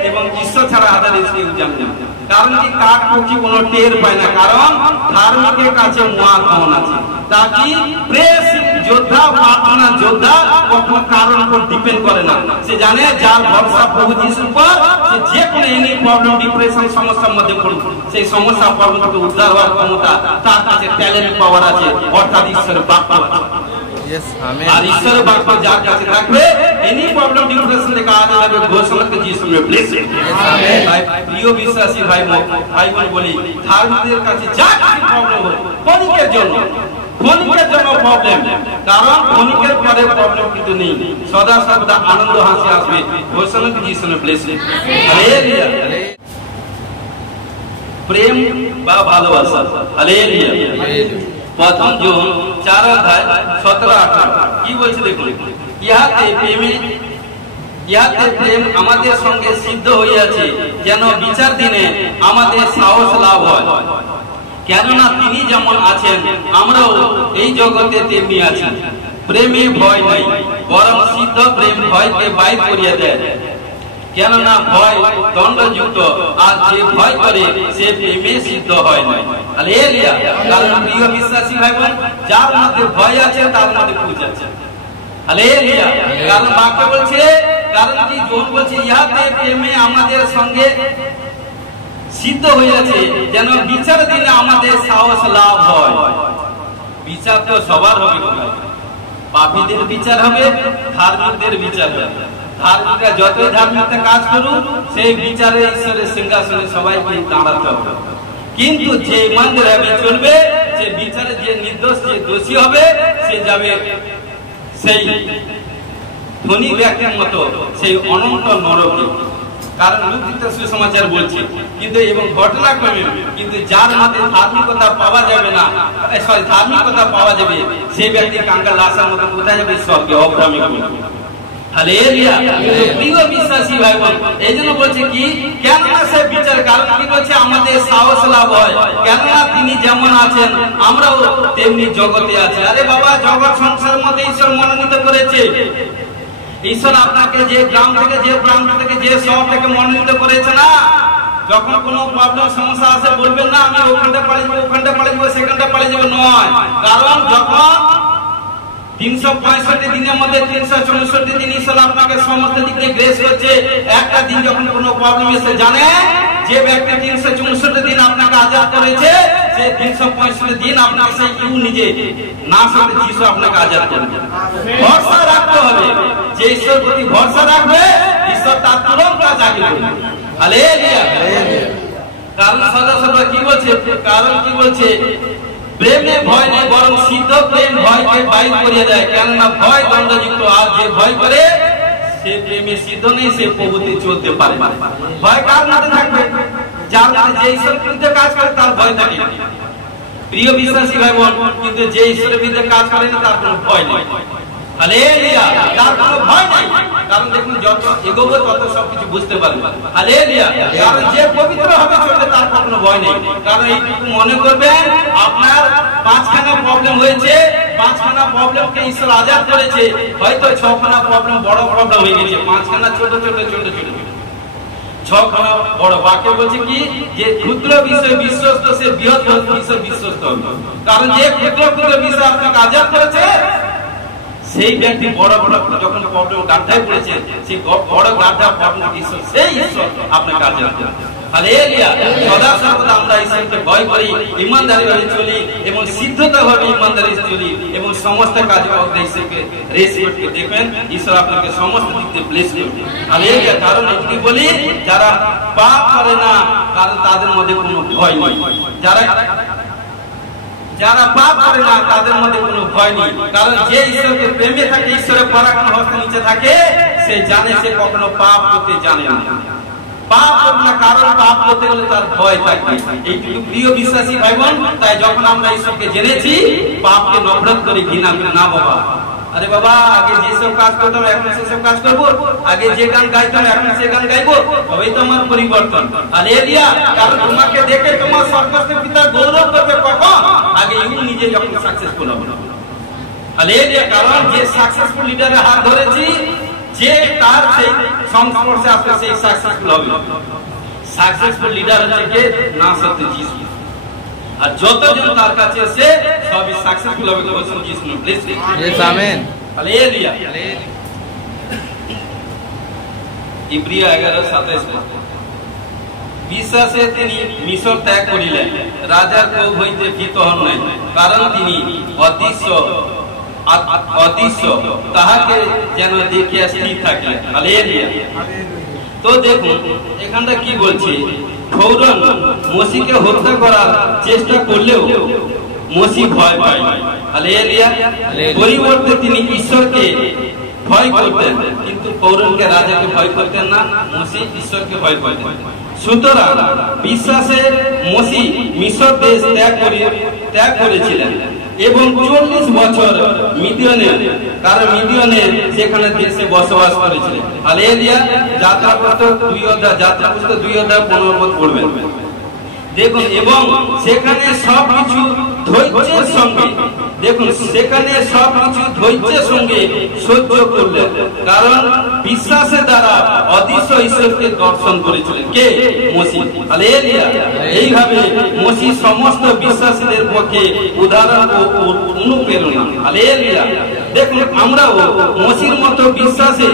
এবং ঈশ্বর ছাড়া আদারে কেউ জানে না। কারণ কি কার পক্ষে কোনো টের পায় না, কারণ ধার্মিকের কাছে মহাক্ষমতা আছে। তা কি প্রেস যোদ্ধা, প্রার্থনা যোদ্ধা কখনো কারণ উপর ডিপেন্ড করে না। সে জানে যার ভরসা প্রভু যিশুর উপর, সে যে কোনো এনি প্রবলেম, ডিপ্রেশন সমস্যার মধ্যে পড়ুক, সেই সমস্যা প্রবলেম থেকে উদ্ধার হওয়ার ক্ষমতা তার কাছে ট্যালেন্ট পাওয়ার আছে, অর্থাৎ ঈশ্বরের বাক্য আছে। আর ঈশ্বরের বাক্য যার কাছে থাকবে এনি প্রবলেম ডিপ্রেশন থেকে আজ যাবে ঘোষণা করে যিশু में ব্লেসিং। আমেন। প্রিয় বিশ্বাসী ভাই বোন বলি, ধার্মিকদের কাছে যা কিছু প্রবলেম হয় ক্ষণিকের জন্য প্রবলেম, কারণ ক্ষণিকের পরে প্রবলেম কিন্তু নেই, সদা সর্বদা আনন্দ হাসি আসবে ঘোষণা করে যিশু में ব্লেসিং। হালেলুয়া। প্রেম বা ভালোবাসা। হালেলুয়া। প্রথম জন 4 অধ্যায় 17-18 কি বলছে দেখুন, ইহাতে প্রেম আমাদের সঙ্গে সিদ্ধ হইয়াছে, যেন বিচার দিনে আমাদের সাহস লাভ হয়। কেননা তিনি যেমন আছেন আমরাও এই জগতে তেমনি আছি। প্রেমে ভয় নাই, বরং সিদ্ধ প্রেম ভয়কে বাইর করিয়া দেয়। কেননা ভয় দণ্ডযুক্ত, আর যে ভয় করে সে প্রেমে সিদ্ধ হয় না। হালেলুয়া। কারণ প্রিয় বিশ্বাসী ভাই বোন, যার মধ্যে ভয় আছে তার মধ্যে পূজা আছে। হালেলুয়া। কারণ বাক্য বলছে, কারণ কি জন বলছে ইহাতে প্রেমে আমাদের সঙ্গে সিদ্ধ হইয়াছে, যেন বিচার দিনে আমাদের সাহস লাভ হয়। বিচার তো সবার হবে, পাপীদের বিচার হবে, ধার্মিকদের বিচার হবে। ধার্মিকরা যতই ধার্মিকতা কাজ করুক, সেই বিচারে ঈশ্বরের সিংহাসনে সবাইকে দাঁড়াতে হবে। কিন্তু যে ইমানদার হবে চলবে, যে বিচারে যে নির্দোষ, যে দোষী হবে, সে যাবে সেই ধনী ব্যক্তির মতো সেই অনন্ত নরকে। কারণ লুকিত সুসমাচার বলছে কিন্তু এবং ঘটনাক্রমে, কিন্তু যার মধ্যে ধার্মিকতা পাওয়া যাবে না, ধার্মিকতা পাওয়া যাবে, সেই ব্যক্তি কাঙ্গাল লাশের মতো কোথায় যাবে? স্বর্গে অভ্রামী করবে। হালেলুয়া। প্রিয় বিশ্বাসী ভাই বোন, এই জন্য বলছে কি, কেননা সে বিচার, কারণ কি বলছে আমাদের সাহস লাভ হয়, কেননা তিনি যেমন আছেন আমরাও তেমনি জগতে আছি। আরে বাবা, জগৎ সংসারের মধ্যে ঈশ্বর মনোনীত করেছে। ঈশ্বর আপনাকে যে গ্রাম থেকে, যে প্রান্ত থেকে, যে শহর থেকে মনোনীত করেছে না, যখন কোনো প্রবলেম সমস্যা আসে বলবেন না আমি ওখানটা পালিয়ে যাবো, ওখানটা পালিয়ে যাবো, সেখানটা পালিয়ে যাবো, নয়। কারণ যখন 365 দিনের মধ্যে 364 দিন ঈশ্বর আপনাকে সমস্ত দিক থেকে গ্রেস করছে, একটা দিন যখন কোনো প্রবলেম এসে, জানে যে ব্যক্তি 364 দিন আপনাকে আজাদ করেছে, সে 365 দিন আপনাকে সেই নিজে না সাথে যিশু আপনাকে আজাদ করবে। ভরসা রাখতে হবে, যে ঈশ্বর প্রতি ভরসা রাখবে ঈশ্বর তার তুরন্ত কাজ আগে করবে। হালেলুয়া। কারণ সদা সর্বদা কি বলছে, কারণ কি বলছে, প্রেমে ভয় নেই, বরং সিদ্ধ প্রেম ভয়কে বাইর করিয়ে দেয়। কেননা ভয় দণ্ডযুক্ত, আর যে ভয় করে সে প্রেমে সিদ্ধ নেই, সে প্রভুতে চলতে পারে না। ভয় কার মধ্যে থাকবে? যার মধ্যে যে ঈশ্বরের বিরুদ্ধে কাজ করে তার ভয় থাকে। প্রিয় বিশ্বাসী ভাই বোন, কিন্তু যে ঈশ্বরের বিরুদ্ধে কাজ করে না তার কোনো ভয় নেই। হালেলুয়া। তার কোনো ভয় নেই, কারণ দেখুন যত এগোবো তত সবকিছু বুঝতে পারবে। হালেলুয়া। কারণ যে পবিত্র হবে চলবে তার কোনো ভয় নেই। কারণ এইটুকু মনে করবেন, আপনার 5খানা প্রবলেম হয়েছে, 5খানা প্রবলেমকে ঈশ্বর আজাদ করেছে, হয়তো 6খানা প্রবলেম বড় প্রবলেম হয়ে গেছে, 5খানা ছোট ছোট ছোট ছোট 6খানা বড়। বাক্য বলছে কি, যে ক্ষুদ্র বিষয় বিশ্বস্ত সে বৃহৎ বিষয় বিশ্বস্ত হবে। কারণ যে ক্ষুদ্র ক্ষুদ্র বিষয় আপনাকে আজাদ করেছে, সেই ব্যক্তি বড় বড় যখন প্রবলেম গাঁথায় পড়েছে, সেই বড় গাঁথা প্রবলেম ঈশ্বর, সেই ঈশ্বর আপনাকে আজাদ করেছে। হালেলুয়া। সদা সর্বদা আমরা ঈশ্বরকে ভয় করি, ইমানদারি ভাবে চলি এবং সিদ্ধতা ভাবে ইমানদারি চলি এবং সমস্ত কাজে ঈশ্বরকে রেসপেক্ট দেখবেন, ঈশ্বর আপনাকে সমস্ত দিক থেকে ব্লেস করবে। হালেলুয়া। কারণ এটি বলি, যারা পাপ করে না, কারণ তাদের মধ্যে কোনো ভয় নেই। যারা পাপ করে না তাদের মধ্যে কোনো ভয় নেই, কারণ যে ঈশ্বরকে প্রেমে থাকে, ঈশ্বরের পরাক্রম হস্ত নিচে থাকে, সে জানে সে কখনো পাপ করতে জানে না। পাপ করবে না, কারণ পাপ করতে গেলে তার ভয় থাকবে। এইটুকু প্রিয় বিশ্বাসী ভাই বোন, তাই যখন আমরা ঈশ্বরকে জেনেছি, পাপকে নফরত করে ঘৃণা করি না। বাবা, আরে বাবা, আগে যেসব কাজ করতাম এখন সেসব কাজ করবো, আগে যে গান গাইতাম এখন সে গান গাইবো, তবেই তো আমার পরিবর্তন। হালেলুয়া। কারণ তোমাকে দেখে তোমার স্বর্গস্থ পিতা গৌরব করবে কখন? আগে নিজে যখন সাকসেসফুল হবে। হালেলুয়া। কারণ যে সাকসেসফুল লিডারের হাত ধরেছি, যে তার সেই সংস্পর্শে আসলে সেই সাকসেসফুল হবে। সাকসেসফুল লিডার হচ্ছে কে? না সত্য যিশু। আর যতজন তার কাছে এসে সবই সাকসেসফুল হবে। বলছেন যিশু। Please yes, amen, hallelujah. ইব্রিয় 11:27 বিশ্বাসে তিনি মিশর ত্যাগ করিলেন, রাজার কোপ হইতে ভীত হন নাই, কারণ তিনি অদৃশ্য তাহাকে যেন দেখিয়া স্থির থাকলেন। হালেলুয়া। তো দেখুন এখানটা কি বলছে, ফৌরন মসিকে হত্যা করার চেষ্টা করলেও মসি ভয় পায়। হালেলুয়া। পরিবর্তে তিনি ঈশ্বরকে ভয় করতেন, কিন্তু ফৌরনকে রাজাকে ভয় করতেন না, মসি ঈশ্বরকে ভয় করতেন। সুতরাং বিশ্বাসে মসি মিশর দেশ ত্যাগ করেছিলেন এবং 40 বছর মিদিয়ানে, কারণ মিদিয়ানে সেখানে দেশে বসবাস করেছিলেন। হালেলুয়া। যাত্রা পুস্তক 2:15 পড়বেন। দেখুন, এবং সেখানে সবকিছু ধৈর্যের সঙ্গে, দেখুন সেখানে সবকিছু ধৈর্যের সঙ্গে সহ্য করলেন, কারণ বিশ্বাসের দ্বারা অদৃশ্য ঈশ্বরকে দর্শন করেছিলেন। কে? মসি। হালেলুয়া। এইভাবে মসি সমস্ত বিশ্বাসীদের পক্ষে উদাহরণ ও অনুপ্রেরণা। হালেলুয়া। দেখুন আমরাও মসির মতো বিশ্বাসে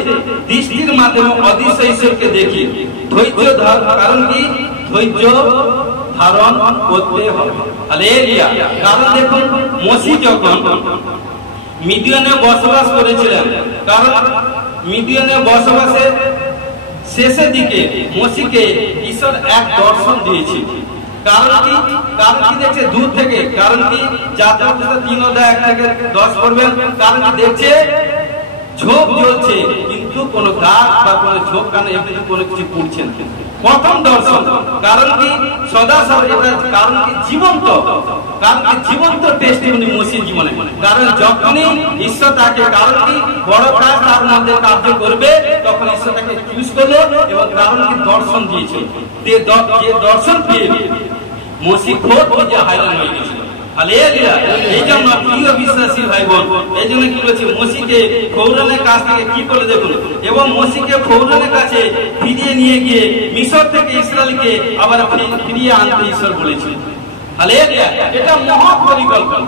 দৃষ্টির মাধ্যমে অদৃশ্য ঈশ্বরকে দেখি। ধৈর্য ধারণ, কারণ কি? ধৈর্য ধারণ করতে হবে। হালেলুয়া। কারণ দেখুন মসি যখন মিদিয়ানে বসবাস করেছিলেন, কারণ মিদিয়ানে বসবাসের শেষের দিকে মসিকে ঈশ্বর এক দর্শন দিয়েছে। কারণ কি? কারণ কি দেখছে দূর থেকে? কারণ কি? যাত্রা পুস্তক 3:1-10 পড়বেন। কারণ কি দেখছে? ঝোপ জ্বলছে, কিন্তু কোন গাছ বা কোন ঝোপ কানে এমনি কোনো কিছু পুড়ছে না। প্রথম দর্শন। কারণ কি? সদা সর্বদা, কারণ কি? জীবন্ত, কারণ কি? জীবন্ত টেস্টিমনি মসির জীবনে। কারণ যখনই ঈশ্বর তাকে, কারণ কি? বড় কাজ তার মধ্যে কার্য করবে, তখন ঈশ্বর তাকে চুজ করলো এবং কারণ কি? দর্শন দিয়েছে। যে দর্শন পেয়ে মসি খোদ নিজে হায়রান হয়ে গেছিল। হালেলুয়া। এই জন্য প্রিয় বিশ্বাসী ভাই বোন, এই জন্য কি বলছে, মসিকে ফৌরনের কাছ থেকে কি করে দেখুন, এবং মসিকে ফৌরনের কাছে ফিরিয়ে নিয়ে গিয়ে মিশর থেকে ইসরায়েলকে আবার ফিরিয়ে আনতে ঈশ্বর বলেছিল। হালেলুয়া। এটা মহৎ পরিকল্পনা,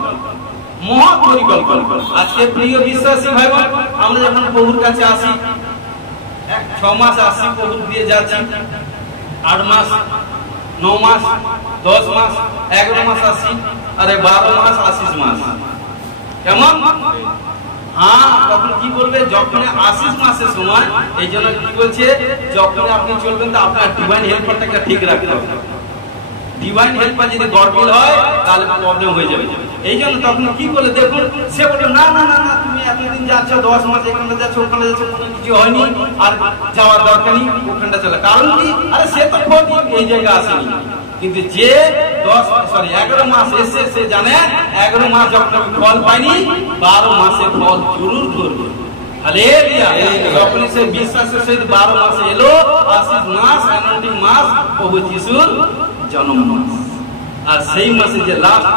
মহৎ পরিকল্পনা। আজকে প্রিয় বিশ্বাসী ভাই বোন, আমরা যখন প্রভুর কাছে আসি, 6 মাস আসি, প্রভু দিয়ে যাচ্ছি, 8 মাস, 9 মাস, 10 মাস, 11 মাস আসি, আরে 12 মাস, 80 মাস, কেমন? হ্যাঁ, তখন কি বলবে? যখন 80 মাসের সময়, এই জন্য কি বলছে, যখন আপনি চলবেন তো আপনার ডিভাইন হেল্পারটাকে ঠিক রাখতে হবে। ডিভাইন হেল্পার যদি গড়বড় হয় তাহলে প্রবলেম হয়ে যাবে। এই জন্য তখন কি বলে দেখুন, সে বলে না না না না, তুমি এতদিন যাচ্ছ, 10 মাস এখানে যাচ্ছ, ওখানে যাচ্ছ, কোনো কিছু হয়নি, আর যাওয়ার দরকার নেই, ওখানটা চলে। কারণ কি? আরে সে তো এই জায়গায় আসেনি, কিন্তু যে 11 মাস এসে সে জানে 11 মাস যখন আমি ফল পাইনি, 12 মাসে ফল জরুর করবে। হালেলুয়া। যখন সে বিশ্বাসের সহিত 12 মাসে এলো, 80 মাস অ্যানোইন্টিং মাস, প্রভু যিশুর জন্ম মাস। আর সেই মাসে যে লাস্ট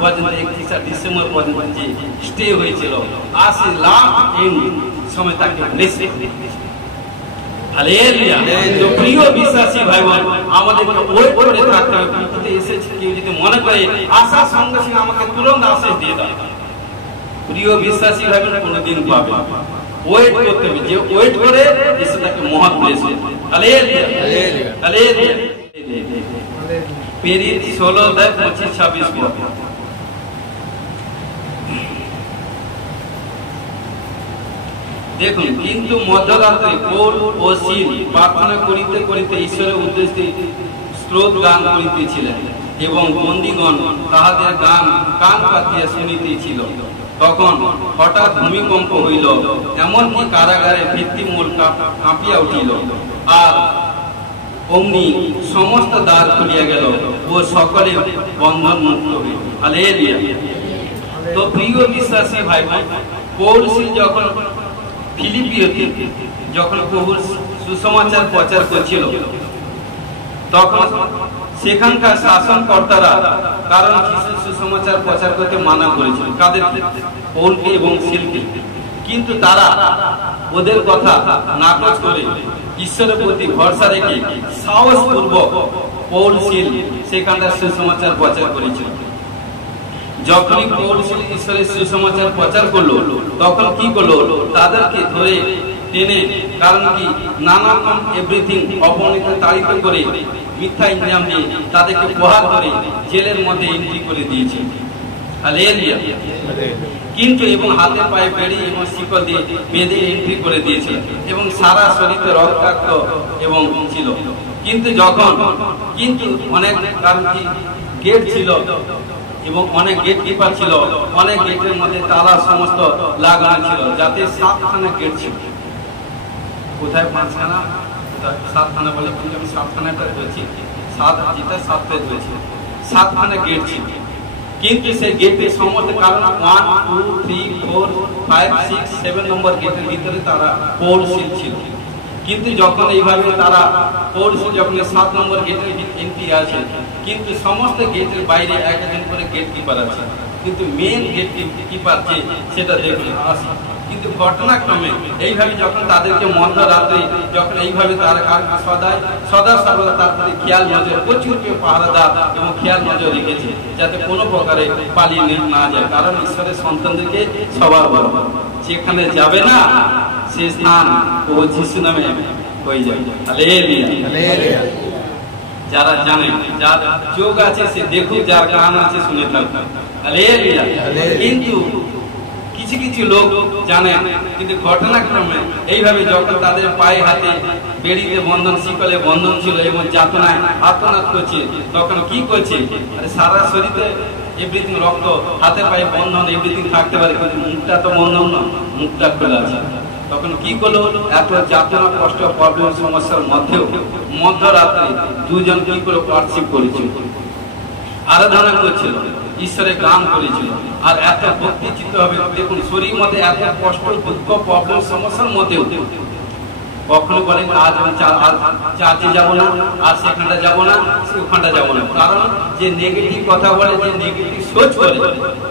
পর্যন্ত 31 ডিসেম্বর পর্যন্ত যে স্টে হয়েছিল, 80 লাস্ট সময় তাকে ব্লেস করে। হালেলুয়া। তো প্রিয় বিশ্বাসী ভাই বোন, আমাদেরকে ওয়েট করে থাকতে হবে। পৃথিবীতে এসেছে কেউ যদি মনে করে আসার সঙ্গে সঙ্গে আমাকে তুরন্ত আশীষ দিয়ে দাও, প্রিয় বিশ্বাসী ভাই বোন কোনোদিন পাবে। ওয়েট করতে হবে, যে ওয়েট করে এসে তাকে মহৎ ব্লেস। Hallelujah, hallelujah. প্রেরিত 16:25-26 দেখুন, কিন্তু মধ্যরাত্রে পৌল ও সিল প্রার্থনা করিতে করিতে ঈশ্বরের উদ্দেশ্যে স্রোত গান করিতেছিলেন এবং বন্দীগণ তাহাদের গান কান পাতিয়া শুনিতেছিল। তখন হঠাৎ ভূমিকম্প হইল, এমনকি কারাগারে ভিত্তিমূল কাঁপিয়া উঠিল, আর অমনি সমস্ত দ্বার খুলিয়া গেল ও সকলে বন্ধন মুক্ত হইল। হালেলুয়া। তো প্রিয় বিশ্বাসী ভাই ভাই, পৌল যখন ফিলিপিওতে যখন প্রভুর সুসমাচার প্রচার করছিল, তখন সেখানকার শাসনকর্তারা কারণ যিশুর সুসমাচার প্রচার করতে মানা করেছিল কাদের? পৌলকে এবং সিলকে। কিন্তু তারা ওদের কথা নাকচ করে ঈশ্বরের প্রতি ভরসা রেখে সাহসপূর্বক পৌল সিল সেখানকার সুসমাচার প্রচার করেছিল। যখনই পৌল সিল ঈশ্বরের সুসমাচার প্রচার করলো, তখন কি করলো? তাদেরকে ধরে টেনে, কারণ কি নানা রকম এভরিথিং অপমানিত তাড়িত করে মিথ্যা ইলজাম দিয়ে তাদেরকে প্রহার করে জেলের মধ্যে এন্ট্রি করে দিয়েছে। হালেলুয়া। কিন্তু এবং হাতে পায়ে বেড়ি এবং শিকল দিয়ে বেঁধে এন্ট্রি করে দিয়েছে এবং সারা শরীরে রক্তাক্ত এবং ছিল। কিন্তু অনেক, কারণ কি গেট ছিল এবং অনেক গেট কিপার ছিল, অনেক গেটের মধ্যে তালা সমস্ত লাগানো ছিল, যাতে 7খানা গেট ছিল। কোথায় 5খানা, 7খানা বলে, কিন্তু আমি 7খানাটা ধরেছি, 7টা ধরেছি, 7খানা গেট ছিল। কিন্তু সেই গেটের সমস্ত কারণ 1, 2, 3, 4, 5, 6, 7 নম্বর গেটের ভিতরে তারা পৌল সিল ছিল। কিন্তু যখন এইভাবে তারা পৌল সিল যখন 7 নম্বর গেটের এন্ট্রি আছে, কিন্তু সমস্ত গেটের বাইরে একজন করে গেট কিপার আছে, কিন্তু মেন গেট কিপার যে সেটা দেখলে আসে। কিন্তু ঘটনাক্রমে এইভাবে যখন তাদেরকে মধ্যরাত্রে যখন এইভাবে তারা সদা সর্বদা তার প্রতি খেয়াল নজর, প্রচুর পাহারাদার এবং খেয়াল নজর রেখেছে যাতে কোনো প্রকারে পালিয়ে না যায়। কারণ ঈশ্বরের সন্তানদেরকে সবার বড়, যেখানে যাবে না সে স্থান ও যিশু নামে হয়ে যায়। হালেলুয়া। যারা জানে, যার চোখ আছে সে দেখুক, যার কান আছে শুনে থাকুক। হালেলুয়া। কিন্তু কিছু কিছু লোক জানে, কিন্তু ঘটনাক্রমে এইভাবে যখন তাদের পায়ে হাতে বেড়িতে বন্ধন, শিকলে বন্ধন ছিল এবং যাতনায় আত্মনাদ করছে, তখন কি করছে? সারা শরীরে এভরিথিং রক্ত, হাতে পায়ে বন্ধন এভরিথিং থাকতে পারে, কিন্তু মুখটা তো বন্ধন না, মুখটা খোলা আছে। তখন কি করলো? এত যাতনা, কষ্ট, প্রবলেম, সমস্যার মধ্যেও মধ্যরাত্রে দুজন কি করে পার্টিসিপ করেছিল, আরাধনা করছিল, ঈশ্বরের গান করেছিল। আর এত ভক্তি চিত্ত হবে, দেখুন শরীর মধ্যে এত কষ্ট, দুঃখ, প্রবলেম, সমস্যার মধ্যেও কখনো বলেন আজ আমি চার্চে যাবো না, আর সেখানটা যাবো না, ওখানটা যাবো না। কারণ যে নেগেটিভ কথা বলে, যে নেগেটিভ সোচ করে,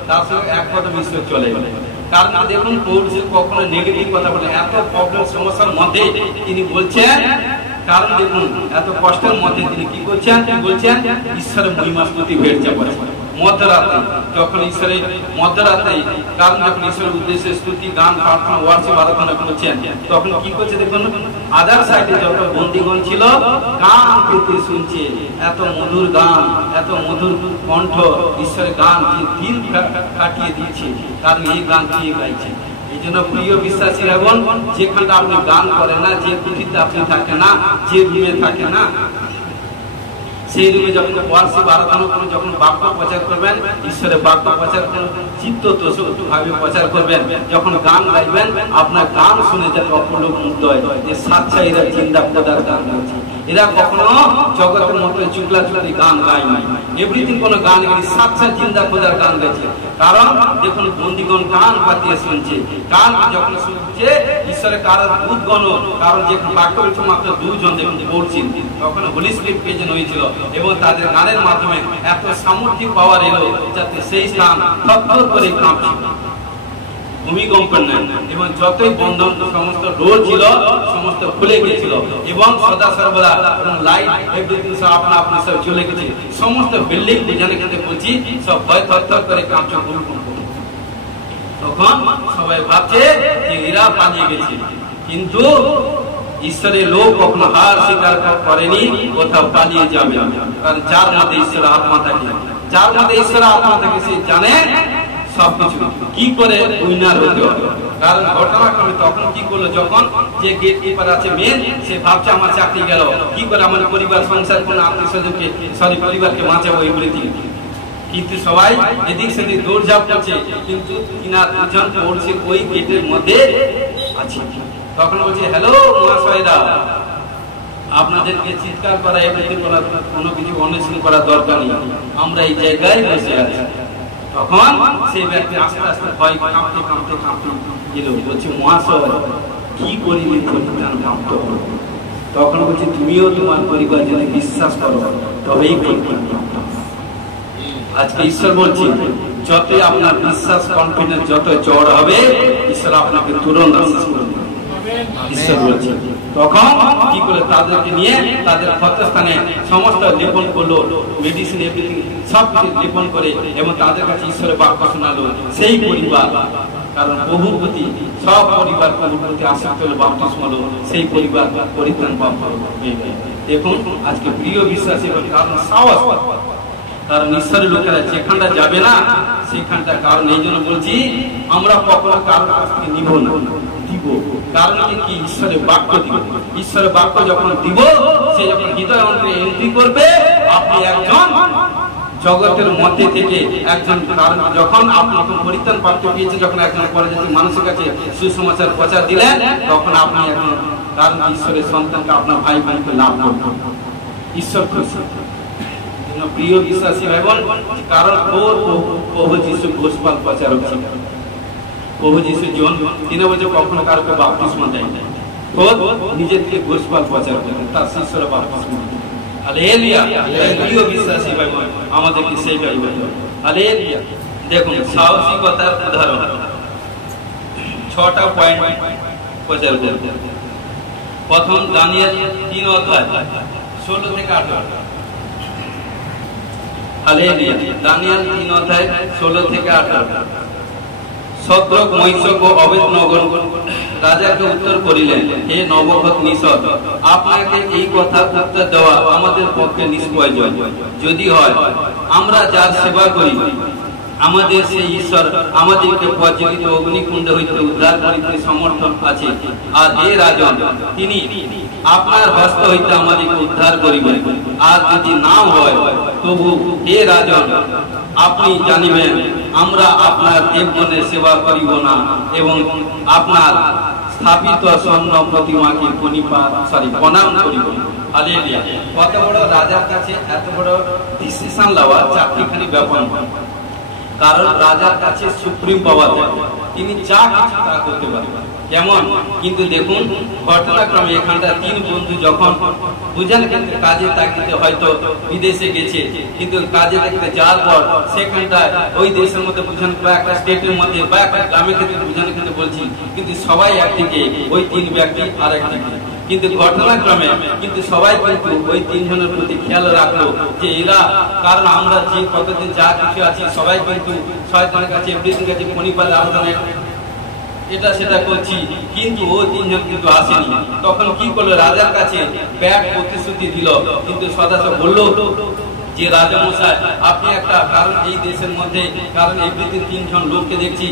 তার সঙ্গে এক কথা ঈশ্বর চলে গেলে। কারণ দেখুন পৌল কখনো নেগেটিভ কথা বলে, এত প্রবলেম সমস্যার মধ্যে তিনি বলছেন, কারণ দেখুন এত কষ্টের মধ্যে তিনি কি করছেন? বলছেন ঈশ্বরের মহিমা স্তুতি বেড়ে পড়ে মধ্যরাতে, যখন ঈশ্বরের মধ্যরাতে, কারণ যখন ঈশ্বরের উদ্দেশ্যে স্তুতি, গান, প্রার্থনা, ওয়ার্শিপ, আরাধনা করছেন, তখন কি করছে দেখুন, আদার সাইডে যত বন্দীগণ ছিল গান করতে শুনছে, এত মধুর গান, এত মধুর কণ্ঠ, ঈশ্বরের গান দিন কাটিয়ে দিচ্ছে, কারণ এই গান দিয়ে গাইছে। এই জন্য প্রিয় বিশ্বাসী এবং যেখানটা আপনি গান করেন না, যে পৃথিবীতে আপনি থাকেন না, যে রুমে থাকেন না, সেই রুমে যখন ওয়ার্শিপ, আরাধনা করবেন, যখন বাক্য প্রচার করবেন, ঈশ্বরের বাক্য প্রচার করবেন, চিত্ত ভাবে প্রচার করবেন, যখন গান গাইবেন, আপনার গান শুনে যাতে অপর লোক মুগ্ধ হয় যে সাচ্চা এরা চিন্তা খোদার গান গাইছে। এরা কখনো জগতের মতো চুগলা চুগলি গান গায় নাই, এভরিথিং কোনো গান গাই, সাচ্চা চিন্তা খোদার গান গাইছে। কারণ দেখুন বন্দীগণ গান পাতিয়ে শুনছে, গান যখন শুনছে ঈশ্বরের কারণ দূতগণ, কারণ যে বাক্য হচ্ছে মাত্র 2 জন দেখুন বলছেন, তখন হোলি স্পিরিট প্রেজেন্ট হয়েছিল এবং তাদের গানের মাধ্যমে এত সামর্থ্য পাওয়ার এলো যাতে সেই স্থান থরথর করে কাঁপছে, ভূমিকম্প নেন, এবং যতই বন্ধন সমস্ত ডোর ছিল সমস্ত খুলে গিয়েছিল এবং সদা সর্বদা লাইট এভরিথিং সব আপনা আপনি সব চলে গেছে, সমস্ত বিল্ডিং যেখানে যেখানে বলছি সব ভয় থরথর করে কাঁপছে, ভূমিকম্প। তখন সবাই ভাবছে যে এরা পালিয়ে গেছে, কিন্তু ঈশ্বরের লোক কখনো হার স্বীকার করেনি, কোথাও পালিয়ে যাবে, কারণ যার মধ্যে ঈশ্বরের আত্মা থাকে, যার মধ্যে ঈশ্বরের আত্মা থাকে সে জানে সবকিছু কি করে উইনার হতে হবে। কারণ ঘটনাক্রমে তখন কি করলো, যখন যে গেট কিপার আছে মেন, সে ভাবছে আমার চাকরি গেল, কি করে আমার পরিবার সংসার কোনো আত্মীয় স্বজনকে পরিবারকে বাঁচাবো এভরিথিং। কিন্তু সবাই এদিক সেদিক দৌড়ঝাঁপ করছে, কিন্তু কিনা দুজন পড়ছে ওই গেটের মধ্যে আছে। তখন বলছে হ্যালো মহাশয়রা, আপনাদেরকে চিৎকার করা এমনি করা কোনো কিছু অন্বেষণ করার দরকার নেই, আমরা এই জায়গায় বসে আছি। তখন সেই ব্যক্তি আস্তে আস্তে ভয় কাঁপতে কাঁপতে কাঁপতে গেল, বলছে মহাশয় কি করিলে পরিত্রাণ প্রাপ্ত হল? তখন বলছে তুমিও তোমার পরিবার যদি বিশ্বাস করো তবেই পরিত্রাণ প্রাপ্ত। আজকে ঈশ্বর বলছে যতই আপনার বিশ্বাস কনফিডেন্স যত চড় হবে, ঈশ্বর আপনাকে তুরন্ত আশীষ করবে। ঈশ্বর বলছে তখন কি করে তাদেরকে নিয়ে তাদের ক্ষতস্থানে সমস্ত লেপন করলো, মেডিসিন এভরিথিং সব কিছু লেপন করে, এবং তাদের কাছে ঈশ্বরের বাক্য শোনালো। সেই পরিবার, কারণ প্রভুর প্রতি সব পরিবার প্রভুর প্রতি আসক্ত হলো, বাপ্তিস্ম হলো, সেই পরিবার পরিত্রাণ প্রাপ্ত হলো। দেখুন আজকে প্রিয় বিশ্বাসী, কারণ সাহস, কারণ ঈশ্বরের লোকেরা যেখানটা যাবে না সেখানটা, কারণ এই জন্য বলছি আমরা কখনো কারোর কাছ থেকে নিব না, দিব। কারণ কি ঈশ্বরের বাক্য দিব। ঈশ্বরের বাক্য যখন দিব, সে যখন হৃদয় অন্তরে এন্ট্রি করবে, আপনি একজন জগতের মধ্যে থেকে একজন, কারণ যখন আপনি পরিত্রাণ প্রাপ্ত পেয়েছে, যখন একজন পরজাতির মানুষের কাছে সুসমাচার প্রচার দিলেন, তখন আপনি এখন কারণ ঈশ্বরের সন্তানকে আপনার ভাই বোনকে লাভ করবেন। ঈশ্বর খুশি। প্রিয় বিশ্বাসী ভাই বোন, কারণ প্রভু যিশু গোস্পাল প্রচারক ছিলেন। প্রভু যিশু জীবন 3 বছর কখনো কারোকে বাপ্তিস্ম দেয় না, নিজের থেকে গোস্পাল প্রচার করেন, তার শিষ্যরা বাপ্তিস্ম দেন। হালেলুয়া। প্রিয় বিশ্বাসী ভাই বোন, আমাদেরকে সেইটাই বলতে হবে। হালেলুয়া। দেখুন সাহসিকতার উদাহরণ 6টা পয়েন্ট প্রচার করতে। প্রথম দানিয়েল 3 অধ্যায় 16 থেকে 18। হালেলুয়া। দানিয়েল 3 অধ্যায় 16 থেকে 18। শদ্রক, মৈশক ও অবেদনগো রাজাকে উত্তর করিলেন, হে নবুকদনেছর, আপনাকে এই কথা উত্তর দেওয়া আমাদের পক্ষে নিষ্প্রয়োজন। যদি হয় আমরা যার সেবা করি, আমাদের সেই ঈশ্বর আমাদেরকে প্রজ্বলিত অগ্নিকুণ্ড হইতে উদ্ধার করিতে সমর্থন আছে। আর হে রাজন, তিনি আপনার হস্ত হইতে আমাদেরকে উদ্ধার করিবেন। আর যদি নাও হয়, তবু হে রাজন, আপনি জানিবেন আমরা আপনার দেবগণের সেবা করিব না, এবং আপনার স্থাপিত স্বর্ণ প্রতিমাকে প্রণাম করিব। হালেলুয়া। কত বড় রাজার কাছে এত বড় ডিসিশন লওয়া 4টিখানি ব্যাপার। কারণ রাজার কাছে সুপ্রিম পাওয়ার, তিনি যা কিছু তা করতে পারেন। যেমন কিন্তু দেখুন ঘটনাক্রমে এখানটা 3 বন্ধু যখন বুঝেন কিন্তু কাজে তাকিতে হয়তো বিদেশে গেছে, কিন্তু কাজে তাকিতে যাওয়ার পর সেখানটায় ওই দেশের মধ্যে বুঝেন বা একটা স্টেটের মধ্যে বা একটা গ্রামের ক্ষেত্রে বুঝেন কিন্তু বলছি, কিন্তু সবাই একদিকে, ওই 3 ব্যক্তি আর একদিকে। কিন্তু ঘটনাক্রমে কিন্তু সবাই কিন্তু ওই 3 জনের প্রতি খেয়াল রাখলো যে এরা, কারণ আমরা যে কতদিন যা কিছু আছি সবাই কিন্তু শয়তানের কাছে এভরিথিং কাছে পরিবার আরাধনা এটা সেটা করছি, কিন্তু ও 3 জন কিন্তু আসেনি। তখন কি করলো, রাজার কাছে ব্যাগ প্রতিশ্রুতি দিল, কিন্তু সদাসা বললো যে রাজা মশাই আপনি একটা, কারণ এই দেশের মধ্যে কারণ এভরিথিং 3 জন লোককে দেখছি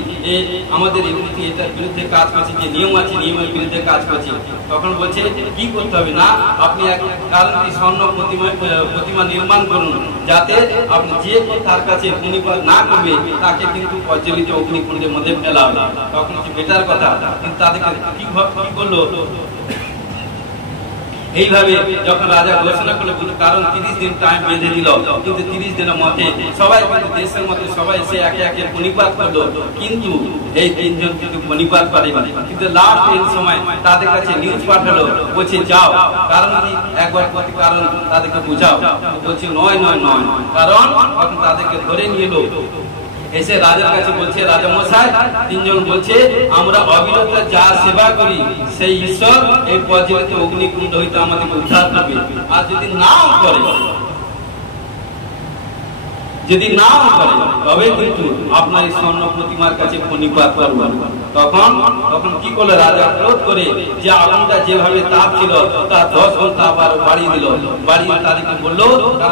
আমাদের এভরিথিং এটার বিরুদ্ধে কাজ করছে, যে নিয়ম আছে নিয়মের বিরুদ্ধে কাজ করছে। তখন বলছে কি করতে হবে না, আপনি এক কারণ কি স্বর্ণ প্রতিমা নির্মাণ করুন, যাতে আপনি যে তার কাছে প্রণিপাত না করবে তাকে কিন্তু প্রজ্বলিত অগ্নিকুণ্ডের মধ্যে ফেলা হবে। তখন হচ্ছে বেটার কথা, কিন্তু তাদেরকে কি করলো, এইভাবে যখন রাজা ঘোষণা করলো, কারণ 30 দিন টাইম বেঁধে দিল, কিন্তু 30 দিনের মধ্যে সবাই কিন্তু দেশের মধ্যে সবাই সে একে একে প্রণিপাত করলো, কিন্তু এই 3 জন কিন্তু প্রণিপাত করেনি। কিন্তু লাস্ট এর সময় তাদের কাছে নিউজ পাঠালো, বলছে যাও, কারণ কি একবার প্রতি কারণ তাদেরকে বুঝাও, বলছে নয় নয় নয়, কারণ তখন তাদেরকে ধরে নিয়ে এলো, এসে রাজার কাছে বলছে রাজা মশাই 3 জন বলছে আমরা অবিরত যা সেবা করি সেই ঈশ্বর এই প্রজ্বলিত অগ্নিকুণ্ড হইতে আমাদেরকে উদ্ধার করবে। আর যদি নাও করে, যদি নাও করে তবে কিন্তু আপনার এই স্বর্ণ প্রতিমার কাছে প্রণিপাত করব। তখন কি করলো, রাজা ক্রোধ করে যে আগুনটা যেভাবে তাপ ছিল তার 10 গুণ তাপ আরো বাড়িয়ে দিল। বাড়িয়ে তাদেরকে বললো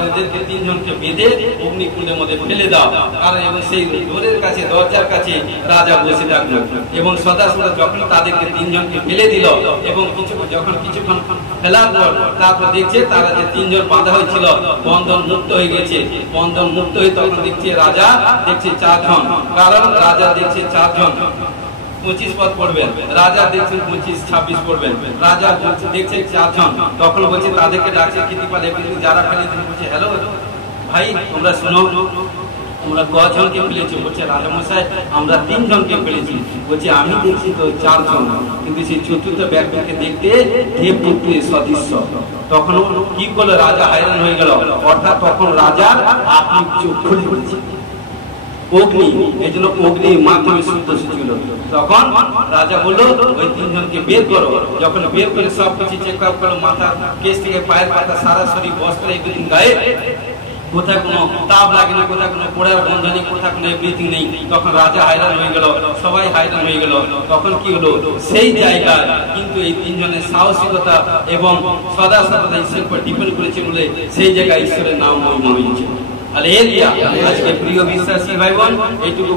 এদেরকে 3 জনকে বেঁধে অগ্নিকুণ্ডের মধ্যে ফেলে দাও। কারণ এবং সেই ডোরের কাছে, দরজার কাছে রাজা বসে থাকলো, এবং সদা সদা যখন তাদেরকে 3 জনকে ফেলে দিল, এবং কিছুক্ষণ ফেলার পর তারপর দেখছে তারা যে 3 জন বাঁধা হয়েছিল বন্ধন মুক্ত হয়ে গেছে। বন্ধন মুক্ত হয়ে তখন দেখছে রাজা দেখছে 4 জন, কারণ রাজা দেখছে 4 জন 25 পদ পড়বেন, রাজা দেখছেন 25-26 পড়বেন, রাজা দেখছে 4 জন, তখন বলছে তাদেরকে ডাকছে কৃতিপাল এভরিথিং যারা ফেলে বলছে হ্যালো ভাই তোমরা শোনো, তোমরা কজনকে ফেলেছো? বলছে রাজামশাই আমরা 3 জনকে ফেলেছি। বলছে আমি দেখছি তো 4 জন, কিন্তু সেই চতুর্থ ব্যক্তিকে দেখতে দেবপুত্র সদৃশ্য। তখন কি করলো? রাজা হয়রান হয়ে গেল, অর্থাৎ তখন রাজা আপনি চোখ খুলে পড়েছে অগ্নি, এই জন্য অগ্নির মাধ্যমে শুদ্ধ ছিল। তখন রাজা বললো ওই 3 জনকে বের করো। যখন বের করে সব কিছু চেক আপ করলো, মাথা কেশ থেকে পায়ের পাতা সারা শরীর বস্ত্র এভরিথিং গায়ে, কোথায় কোনো তাপ লাগে না, কোথায় কোনো পোড়ার গন্ধ নেই, কোথায় কোনো এভরিথিং নেই। তখন রাজা হয়রান হয়ে গেল, সবাই হয়রান হয়ে গেল। তখন কি হলো? সেই জায়গায় কিন্তু এই 3 জনের সাহসিকতা এবং সদা সর্বদা ঈশ্বরের উপর ডিপেন্ড করেছে বলে সেই জায়গায় ঈশ্বরের নাম মহিমা হয়েছে। হালেলুয়া। আজকে প্রিয় বিশ্বাসী ভাই বোন, এইটুকু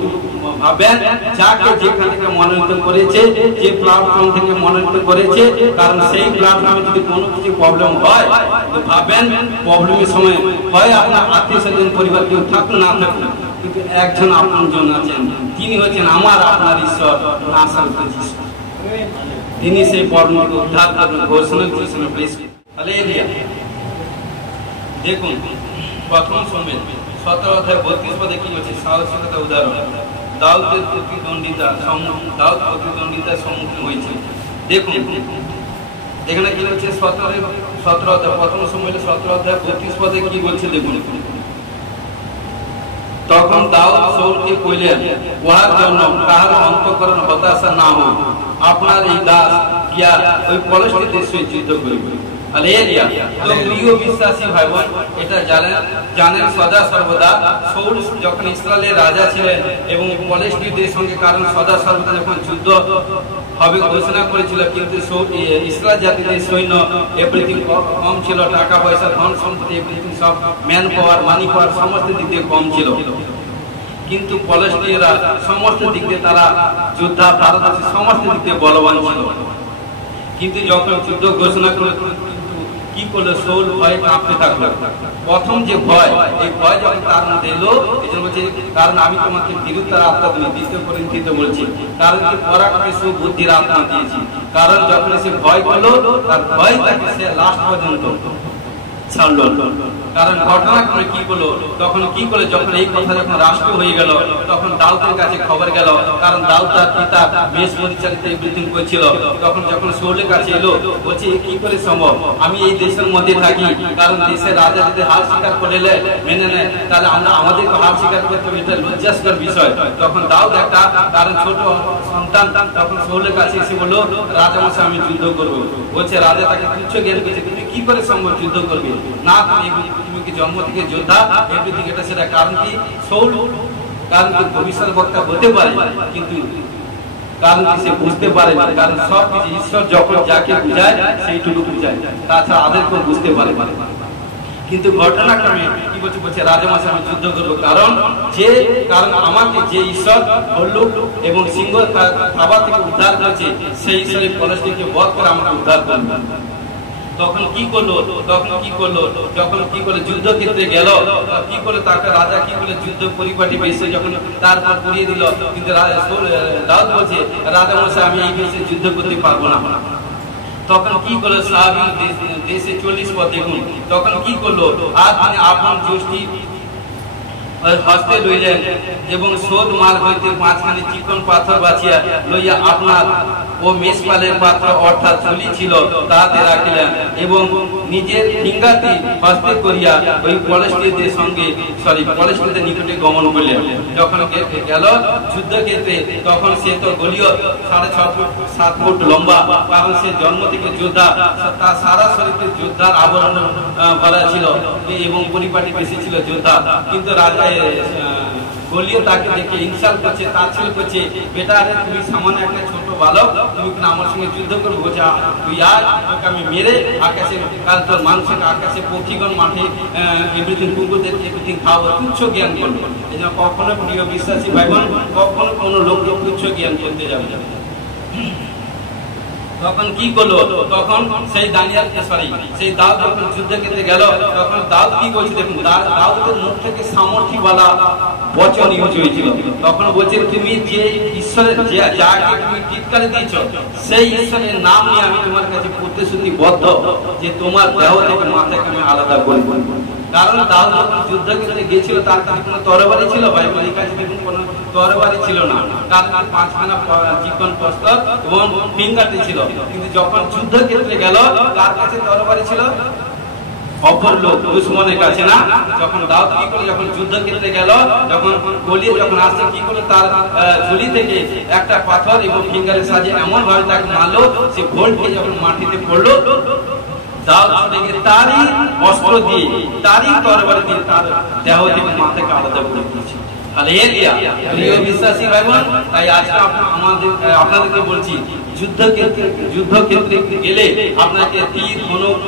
ভাবেন যাকে যেখান থেকে মনোনীত করেছে, যে প্ল্যাটফর্ম থেকে মনোনীত করেছে, কারণ সেই প্ল্যাটফর্মে যদি কোনো কিছু প্রবলেম হয় তো ভাবেন প্রবলেমের সময় হয় আপনার আত্মীয় স্বজন পরিবার কেউ থাকুন না থাকুন, কিন্তু একজন আপনজন আছেন, তিনি হচ্ছেন আমার আপনার ঈশ্বর নাসরতের যীশু। তিনি সেই পরমকে উদ্ধার করবেন, ঘোষণা করেছেন। হালেলুয়া। দেখুন প্রথম সময় 17 অধ্যায় 32 পদে কি হচ্ছে? সাহসিকতা উদাহরণ। দাউদের প্রতিদ্বন্দ্বিতার সম্মুখীন হয়েছে। দেখুন এখানে কি হচ্ছে? 17 অধ্যায় প্রথম সময় 17 অধ্যায় 32 পদে কি বলছে দেখুন। তখন দাউদ শাউলকে কইলেন, উহার জন্য কাহার অন্তঃকরণ হতাশা না হোক, আপনার এই দাস গিয়া ওই ফলিস্তির দেশে যুদ্ধ করিবে। হালেলুয়া। তো প্রিয় বিশ্বাসী ভাই বোন, এটা জানেন সদা সর্বদা শাউল যখন ইসরায়েলের রাজা ছিলেন এবং ফলিস্তিনের সঙ্গে, কারণ সদা সর্বদা যখন যুদ্ধ হবে ঘোষণা করেছিল, কিন্তু ইসরায়েল জাতির সৈন্য এভরিথিং কম ছিল, টাকা পয়সা ধন সম্পত্তি এভরিথিং সব ম্যান পাওয়ার মানি পাওয়ার সমস্ত দিক দিয়ে কম ছিল, কিন্তু ফলিস্তিনিরা সমস্ত দিক দিয়ে তারা যোদ্ধা ভারতবাসী সমস্ত দিক দিয়ে বলবান ছিল। কিন্তু যখন যুদ্ধ ঘোষণা করে কি করলো? শাউল ভয় কাঁপতে থাকলো। প্রথম যে ভয়, এই ভয় যখন তার মধ্যে এলো, এই জন্য বলছে কারণ আমি তোমাকে বিরুদ্ধার আত্মা দিই, 2 করিন্থীতে বলছি, কারণ কি পরাক্রমে সুবুদ্ধির আত্মা দিয়েছি। কারণ যখন সে ভয় করলো, তার ভয় তাকে সে লাস্ট পর্যন্ত ছাড়লো। কারণ ঘটনাক্রমে কি করলো? তখন কি করলো? যখন এই কথা যখন রাষ্ট্র হয়ে গেল, তখন দাউদের কাছে খবর গেল, কারণ দাউদ তার পিতা বেশ পরিচালিত এভরিথিং করছিল। তখন যখন শাউলের কাছে এলো, বলছে কি করে সম্ভব? আমি এই দেশের মধ্যে থাকি, কারণ দেশের রাজা যদি হার স্বীকার করে মেনে নেয়, তাহলে আমরা আমাদেরকে হার স্বীকার করতে হবে, এটা লজ্জাস্কর বিষয়। তখন দাউদ একটা, কারণ ছোট সন্তান, তখন শাউলের কাছে এসে বললো, রাজামশাই আমি যুদ্ধ করবো। বলছে রাজা তাকে তুচ্ছ জ্ঞান করছে, তুমি কি করে সম্ভব যুদ্ধ করবে? না, তুমি কি জন্ম থেকে যোদ্ধা এভরিথিং এটা সেটা। কারণ কি? শাউল কারণ কি ভবিষ্যৎ বক্তা হতে পারে, কিন্তু কারণ কি সে বুঝতে পারে না, কারণ সব কিছু ঈশ্বর যখন যাকে বুঝায় সেইটুকু বুঝায়, তাছাড়া আদেরকেও বুঝতে পারে। কিন্তু ঘটনাক্রমে কি বলছে? বলছে রাজামশাই আমি যুদ্ধ করবো, কারণ আমাকে যে ঈশ্বর হল্লুক এবং সিংহ খাবার থেকে উদ্ধার করেছে, সেই ঈশ্বরের ফলিস্তিনকে বধ করে আমাকে উদ্ধার করবে। তখন কি করলো? যখন কি করলো? যুদ্ধক্ষেত্রে গেল, কি করে তাকে রাজা কি করে যুদ্ধ পরিপাটি বেশে যখন তারপর করিয়ে দিল, কিন্তু দাউদ বলছে রাজামশাই আমি এই বেশে যুদ্ধ করতে পারবো না। তখন কি করলো? স্বাভাবিক দেশে 40 পদ দেখুন, তখন কি করলো? আর তিনি আপন যষ্টি হস্তে লইলেন এবং শোধ মাল হইতে 5খানি চিকন পাথর বাছিয়া লইয়া আপনার ও মেষপালের পাত্র অর্থাৎ ঝুলি ছিল তাহাতে রাখিলেন এবং নিজের ফিঙ্গারটি হস্তে করিয়া ওই ফলিস্তিনদের নিকটে গমন করলেন। যখন গেল যুদ্ধক্ষেত্রে, তখন সে তো গলিও 6.5 ফুট 7 ফুট লম্বা, কারণ সে জন্ম থেকে যোদ্ধা, তার সারা শরীরে যোদ্ধার আবরণ ভরা ছিল এবং পরিপাটি বেশি ছিল যোদ্ধা। কিন্তু রাজা গলিও তাকে দেখে ইনসাল্ট করছে, তাচ্ছিল্য করছে, বেটা তুমি সামান্য একটা ছোট বালক, তুমি কিনা আমার সঙ্গে যুদ্ধ করবো? বলছে তুই আর তোকে আমি মেরে আকাশে, কাল তোর মানুষকে আকাশে পক্ষীগণ মাঠে এভরিথিং কুকুরদের এভরিথিং খাওয়াবো। তুচ্ছ জ্ঞান করবো। এই জন্য কখনো প্রিয় বিশ্বাসী ভাই বোন, কখনো কোনো লোক তুচ্ছ জ্ঞান করতে যাবে। তখন কি করলো, তখন সেই দানিয়াল সেই দাউদ যখন যুদ্ধ করতে গেল, তখন দাউদ কি বলছে দেখুন, দাউদের মুখ থেকে সামর্থ্যওয়ালা বচন ইউজ হয়েছিল। তখন বলছে তুমি যে ঈশ্বরের যাকে তুমি টিটকারি দিয়েছ সেই ঈশ্বরের নাম নিয়ে আমি তোমার কাছে প্রতিশ্রুতিবদ্ধ যে তোমার দেহ থেকে মাথাকে আমি আলাদা করব। কারণ দাউদ যখন যুদ্ধ করতে গিয়েছিল তার কাছে কোনো তরবারি ছিল, বাইবেলের কাছে দেখুন কোনো তরবারি ছিল না, তার কাছে 5খানা চিকন প্রস্তর এবং ফিঙ্গারটি ছিল। কিন্তু যখন যুদ্ধ ক্ষেত্রে গেল তার কাছে তরবারি ছিল অপর লোক দুশমনের কাছে না। যখন দাউদ কি করে, যখন যুদ্ধ ক্ষেত্রে গেল, যখন গলিয়ে যখন আসছে কি করে, তার ঝুলি থেকে একটা পাথর এবং ফিঙ্গারের সাহায্যে এমন ভাবে তাকে মারলো, সে ভোল্টকে যখন মাটিতে পড়লো, দাউদ থেকে তারই অস্ত্র দিয়ে তারই তরবারি দিয়ে তার দেহ থেকে মাথাকে আলাদা করে দিয়েছে। হালেলুয়া। প্রিয় বিশ্বাসী ভাই বোন, তাই আজকে আপনাদেরকে বলছি যুদ্ধ ক্ষেত্রে গেলে আপনাকে তীর ধনুক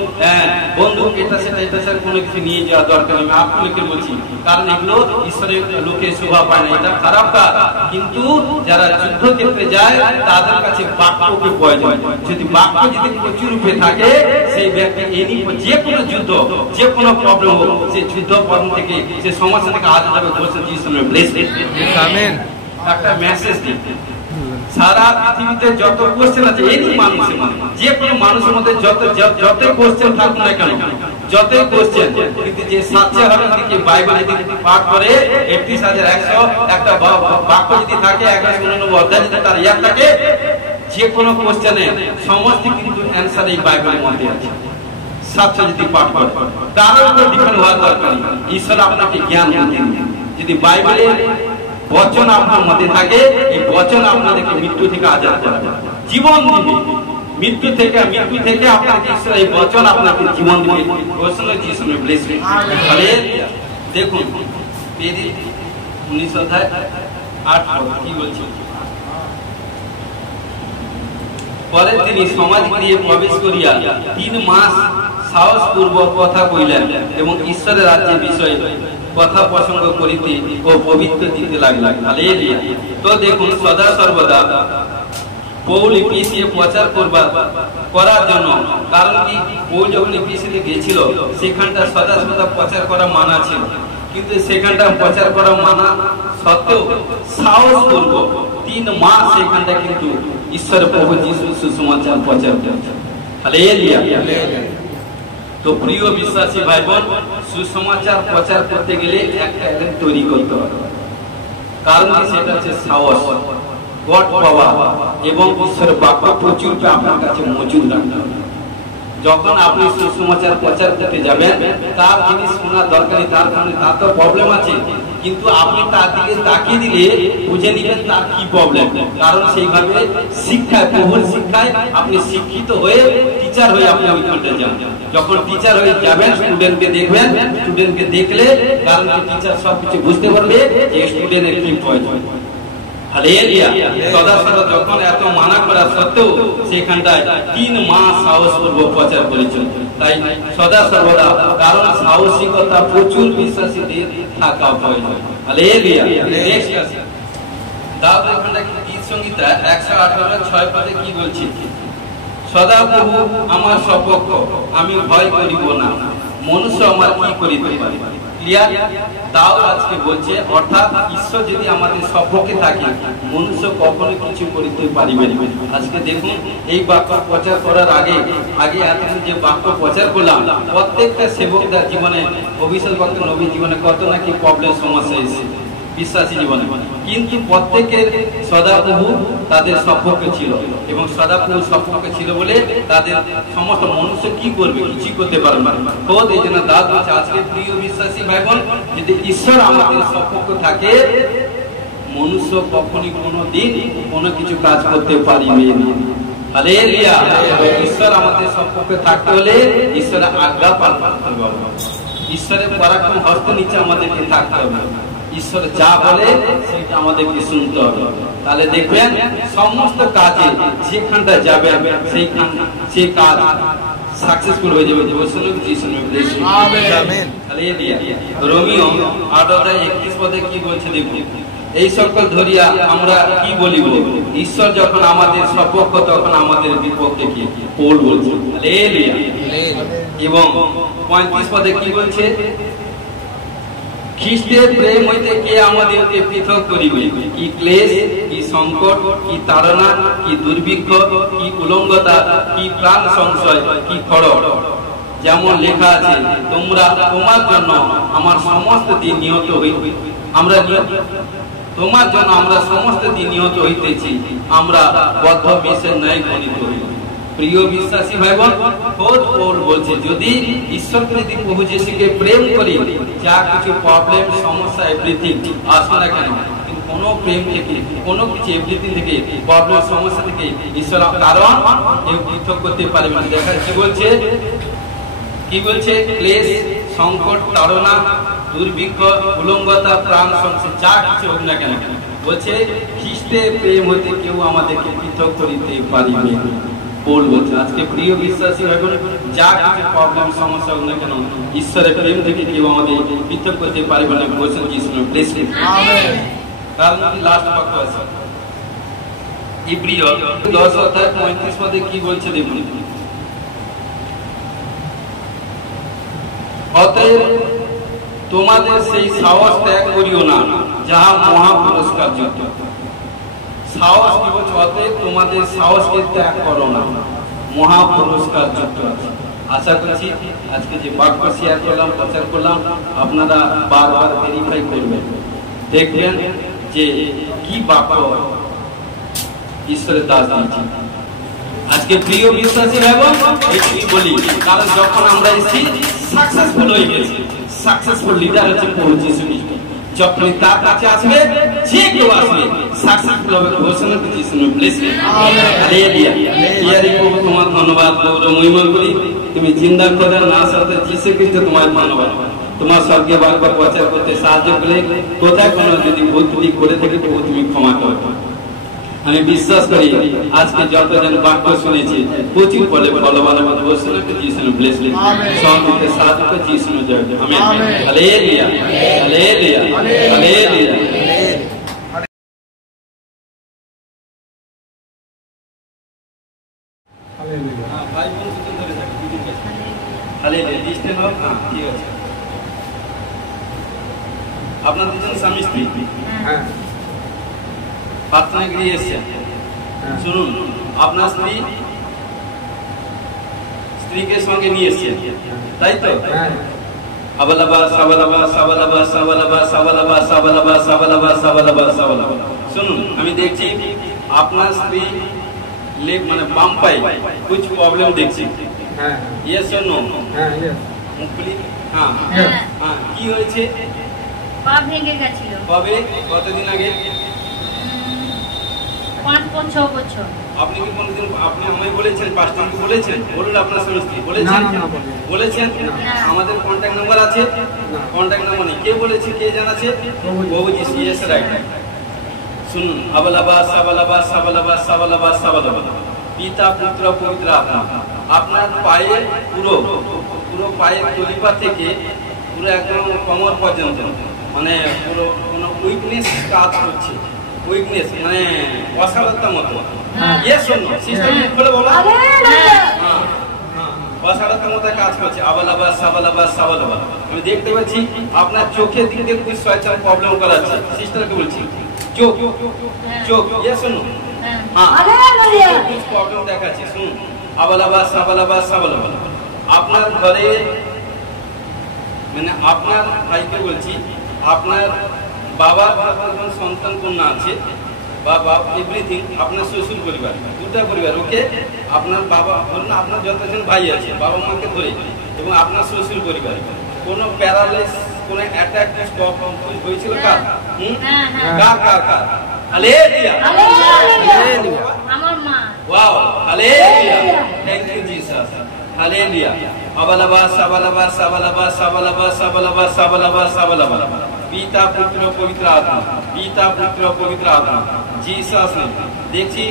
বন্দুক এটা সেটা কোনো কিছু নিয়ে যাওয়া দরকার নেই। আপনাকে বলছি কারণ এগুলো ঈশ্বরের লোকে শোভা পায় না, এটা খারাপ কাজ। কিন্তু যারা যুদ্ধ ক্ষেত্রে যায় তাদের কাছে বাক্যকে প্রয়োজন। যদি বাক্য যদি প্রচুর রূপে থাকে সেই ব্যক্তি যে কোনো যুদ্ধ যে কোনো প্রবলেম হোক সেই যুদ্ধ প্রবলেম থেকে সে সমস্যা থেকে আজ যাবে। একটা মেসেজ দিন সারা পৃথিবীতে যত কোশ্চেন আছে এই মানুষের যে কোনো মানুষের মধ্যে যতই কোশ্চেন থাকুক না কেন, যতই কোশ্চেন, কিন্তু যে সাচ্চা হবে দিকে বাইবেলের দিকে পাঠ করে 31,100 একটা বাক্য যদি থাকে 199 অধ্যায় যদি তার ইয়াদ থাকে, যে কোনো কোশ্চেনে সমস্ত কিন্তু অ্যান্সার এই বাইবেলের মধ্যে আছে। সাচ্চা যদি পাঠ করে কারোর উপর ডিপেন্ড হওয়ার দরকার নেই। ঈশ্বর আপনাকে জ্ঞান দেন। যদি বাইবেলের বচন আপনার মধ্যে থাকে, এই বচন আপনাদেরকে মৃত্যু থেকে আজাদ করবে, জীবন দিবে। মৃত্যু থেকে আপনাকে ঈশ্বর এই বচন আপনাকে জীবন দিবে। দেখুন 19 অধ্যায় 8 কি বলছে, পরে তিনি সমাজ গৃহে প্রবেশ করিয়া 3 মাস সাহসপূর্বক কথা কইলেন এবং ঈশ্বরের রাজ্যের বিষয়ে কথা প্রসঙ্গ করিতে ও পবিত্র দিতে লাগলেন। হালেলুয়া। তো দেখুন সদা সর্বদা পৌল ইফিসিয়ে প্রচার করার জন্য, কারণ কি পৌল যখন ইফিসিতে গিয়েছিল সেখানটা সদা সর্বদা প্রচার করা মানা ছিল, কিন্তু সেখানটা প্রচার করা মানা সত্ত্বেও সাহসপূর্বক 3 মাস সেখানটা কিন্তু ঈশ্বর প্রভু যিশু সুসমাচার প্রচার করেছে। হালেলুয়া। তো প্রিয় বিশ্বাসী ভাই বোন, সুসমাচার প্রচার করতে গেলে একটা তৈরি করতে হবে, কারণ সেটা হচ্ছে সাহস, গড পাওয়া এবং ঈশ্বরের বাক্য প্রচুর আপনার কাছে মজুদ রাখতে হবে। যখন আপনি সুসমাচার প্রচার করতে যাবেন তার জিনিস শোনার দরকার, তার কারণে তার তো প্রবলেম আছে, কিন্তু আপনি তার দিকে তাকিয়ে দিলে বুঝে নিবেন তার কি প্রবলেম। কারণ সেইভাবে শিক্ষায়, প্রভুর শিক্ষায় আপনি শিক্ষিত হয়ে টিচার হয়ে আপনি ওইখানটা যান। যখন টিচার হয়ে যাবেন স্টুডেন্টকে দেখবেন, স্টুডেন্টকে দেখলে কারণ টিচার সবকিছু বুঝতে পারবে যে স্টুডেন্টের কি প্রয়োজন। হালেলুয়া। সদা সর্বদা যখন এত মানা করা সত্ত্বেও সেখানটায় 3 মাস সাহসপূর্বক প্রচার করেছিল। তাই সদা সর্বদা কারণ সাহসিকতা প্রচুর বিশ্বাসীদের থাকা প্রয়োজন। হালেলুয়া। দাউদ এখানটা গীত সংগীতা 118:6 পদে কি বলছে, সদা প্রভু আমার সপক্ষ, আমি ভয় করিব না, মনুষ্য আমার কি করিতে পারে। ক্লিয়ার? দাউদ আজকে বলছে, অর্থাৎ ঈশ্বর যদি আমাদের সপক্ষে থাকে মনুষ্য কখনো কিছু করিতে পারিবে না। আজকে দেখুন এই বাক্য প্রচার করার আগে এতদিন যে বাক্য প্রচার করলাম, প্রত্যেকটা সেবকদের জীবনে, ভবিষ্যৎ বক্তা নবী জীবনে কত নাকি প্রবলেম সমস্যা এসেছে বিশ্বাসী জীবনে, কিন্তু প্রত্যেকের সদাপ্রভু তাদের সপক্ষে ছিল এবং সদাপ্রভু সপক্ষে ছিল বলে তাদের সমস্ত মনুষ্য কি করবে, কিছু করতে পারবে না। তো এই জন্য দাউদ বলছে, আজকে প্রিয় বিশ্বাসী ভাই বোন, যদি ঈশ্বর আমাদের সপক্ষে থাকে মনুষ্য কখনই কোনোদিন কোনো কিছু কাজ করতে পারিবে না। হালেলুয়া। ঈশ্বর আমাদের সপক্ষে থাকতে হলে ঈশ্বরের আজ্ঞা পালন করতে হবে, ঈশ্বরের পরাক্রম হস্ত নিচে আমাদেরকে থাকতে হবে, ঈশ্বর যা বলে সেটা আমাদেরকে শুনতে হবে। তাহলে দেখবেন সমস্ত কাজে যেখানটা যাবে সেই কাজ সাকসেসফুল হয়ে যাবে। রোমিও 8:31 পদে কি বলছে দেখুন, এই সকল ধরিয়া আমরা কি বলিব? ঈশ্বর যখন আমাদের সপক্ষ তখন আমাদের বিপক্ষে কি? পৌল বলছে হালেলুয়া। এবং 35 পদে কি বলছে? খ্রিস্টের প্রেম হইতে কে আমাদেরকে পৃথক করিবে? কি ক্লেশ, কি সংকট, কি তাড়না, কি দুর্ভিক্ষ, কি উলঙ্গতা, কি প্রাণ সংশয়, কি খড়গ? যেমন লেখা আছে, তোমরা তোমার জন্য আমার সমস্ত দিন নিহত হইবে। আমরা তোমার জন্য আমরা সমস্ত দিন নিহত হইতেছি, আমরা বদ্ধ বিষের ন্যায় গণিত হইব। প্রিয় বিশ্বাসী ভাই বোন, খোদ পৌল বলছে যদি ঈশ্বরকে যদি প্রভু যিশুকে প্রেম করি, যা কিছু প্রবলেম সমস্যা এভরিথিং আসবে না কেন, কিন্তু কোনো প্রেম থেকে কোনো কিছু এভরিথিং থেকে প্রবলেম সমস্যা থেকে ঈশ্বর কারণ কেউ পৃথক করতে পারবে না। দেখা কি বলছে? কি বলছে? ক্লেশ, সংকট, তাড়না, দুর্ভিক্ষ, উলঙ্গতা, প্রাণ সংশয়, যা কিছু হোক না কেন, বলছে খ্রিস্টের প্রেম হতে কেউ আমাদেরকে পৃথক করিতে পারিবে পৌল বলছে। আজকে প্রিয় বিশ্বাসী ভাই বোন, যা কিছু প্রবলেম সমস্যা হোক না কেন, ঈশ্বরের প্রেম থেকে কেউ আমাদের পৃথক করতে পারিবে না বলছেন যিশু। Bless him. আমেন। কারণ লাস্ট বাক্য আছে ইব্রিয় 10 অধ্যায় 35 পদে কি বলছে দেখুন। অতএব তোমাদের সেই সাহস ত্যাগ করিও না যাহা মহা পুরস্কার যোগ্য। সাহস কি বলছে? অতএব তোমাদের সাহসকে ত্যাগ করো না, মহা পুরস্কার যোগ্য আছে। আশা করছি আজকে যে বাক্য শেয়ার করলাম, প্রচার করলাম, আপনারা বারবার ভেরিফাই করবেন, দেখবেন যে কি বাক্য ঈশ্বরের দাস দিয়েছে। আজকে প্রিয় বিশ্বাসী ভাই বোন, এই বলি কারণ যখন আমরা এসেছি সাকসেসফুল হয়ে গেছি। সাকসেসফুল লিডার হচ্ছে প্রভু যিশু খ্রিস্ট। যখন তার কাছে আসবে, যে কেউ আসবে সাকসেসফুল হবে ঘোষণা তো যিশু। Bless him. হালেলুয়া। ইয়ারি প্রভু তোমার ধন্যবাদ, গৌরব মহিমা করি। তুমি জিন্দা খোদা না সাথে যিশু খ্রিস্ট তোমার ধন্যবাদ। তোমার স্বর্গে বাক্য প্রচার করতে সাহায্য করে কোথায় কোনো যদি ভুল ত্রুটি করে থেকে প্রভু তুমি ক্ষমা করো। আমি বিশ্বাস করি আজকে যতজন বাক্য শুনেছি প্রচুর বলে ফলবান ঘোষণাকে যিশু ব্লেস হিম। সঙ্গে সাহায্য যিশু জয়। আমেন। হালেলুয়া। হালেলুয়া। হালেলুয়া। ভাই বোন দুজন ধরে থাকে, দুদিন গেছে। হালেলুয়া। ডিস্টেন্স হবে না, ঠিক আছে। আপনার দুজন স্বামী স্ত্রী, হ্যাঁ, প্রার্থনা গৃহে এসেছেন। শুনুন, আপনার স্ত্রীকে সঙ্গে নিয়ে এসেছেন, তাই তো? আবালাবা সাবালাবা সাবালাবা সাবালাবা সাবালাবা সাবালাবা সাবালাবা সাবালাবা সাবালাবা। শুনুন, আমি দেখছি আপনার স্ত্রী লেগ মানে বাম পায়ে कुछ প্রবলেম দেখছি। হ্যাঁ, ইয়েস অর নো? হ্যাঁ, ইয়েস। মুখলি। হ্যাঁ, হ্যাঁ। কি হয়েছে? পা ভেঙে গেছিল। কবে? কতদিন আগে? 5-6 বছর। আপনি কি কোনদিন আপনি আমায় বলেছেন, পাস্টরকে বলেছেন? বলুন আপনার স্ত্রী বলেছেন? না, বলেছেন? আমাদের কন্টাক্ট নাম্বার আছে? না, কন্টাক্ট নাম্বার নেই। কে বলেছে? কে জানাছে? প্রভু যিশু। Yes, right. শুনুন, আবালাবা সাবালাবা সাবালাবা সাবালাবা সাবালাবা। পিতা, পুত্র, পবিত্র আত্মা। আপনার পায়ে পুরো পায়ের তলিপা থেকে পুরো একদম কোমর পর্যন্ত মানে পুরো কোনো উইকনেস কাজ করছে। উইকনেস মানে অসারতার মতো। Yes or no? সিস্টেম বলে বলো। হ্যাঁ, অসারতার মতো কাজ করছে। আবালাবা সাবালাবা সাবালাবা। আমি দেখতে পাচ্ছি আপনার চোখের দিক দিয়ে কিছু শয়তান প্রবলেম করাচ্ছে। সিস্টারকে বলছি, চোখ ইয়েস অর নো? হ্যাঁ, কিছু প্রবলেম দেখাচ্ছে। শুনুন, আবালাবা সাবালাবা সাবালাবা। আপনার ঘরে মানে আপনার ভাইকে বলছি, আপনার বাবার যখন সন্তান কন্যা আছে বা এভরিথিং, আপনার শ্বশুর পরিবার, দুটা পরিবার, ওকে আপনার বাবা ধরুন, আপনার যতজন ভাই আছে বাবা মাকে ধরে, এবং আপনার শ্বশুর পরিবার কোনো প্যারালাইস, কোনো অ্যাটাক হয়েছিল কার? কার কার কার? হালেলুয়া। আমার মা। Wow, hallelujah. Thank you Jesus. Hallelujah. আবালাবা সাবালাবা সাবালাবা সাবালাবা সাবালাবা সাবালাবা সাবালাবা। পিতা, পুত্র, পবিত্র আত্মা। পিতা, পুত্র, পবিত্র আত্মা। Jesus name. দেখছি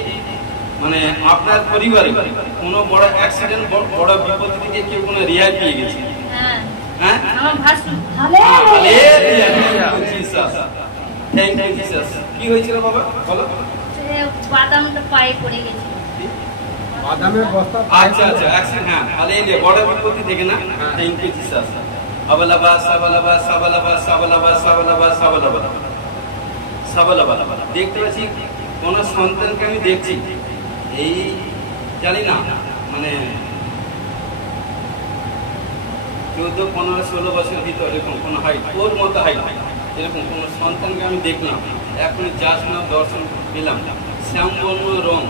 মানে আপনার পরিবারে কোনো বড় অ্যাক্সিডেন্ট, বড় বিপদ থেকে কেউ কোনো রেহাই পেয়ে গেছে। হ্যাঁ, আমার ভাসু। Hallelujah. Jesus. Thank you Jesus. কি হয়েছিল বাবা বলো? বাদামটা পায়ে পড়ে গেছিল। বাদামের বস্তা। আচ্ছা আচ্ছা অ্যাকশন। হ্যাঁ তাহলে এই যে বড় বিপত্তি থেকে না। Thank you Jesus. আবালাবা সাবালাবা সাবালাবা সাবালাবা সাবালাবা সাবালাবা সাবালাবা। দেখতে পাচ্ছি কোন সন্তানকে আমি দেখছি এই জানি না মানে 14-15-16 বছরের ভিতর এরকম কোন হাইট ওর মতো হাইট এরকম কোন সন্তানকে আমি দেখলাম। এখন জাস্ট না দর্শন পেলাম শ্যামবর্ণ রং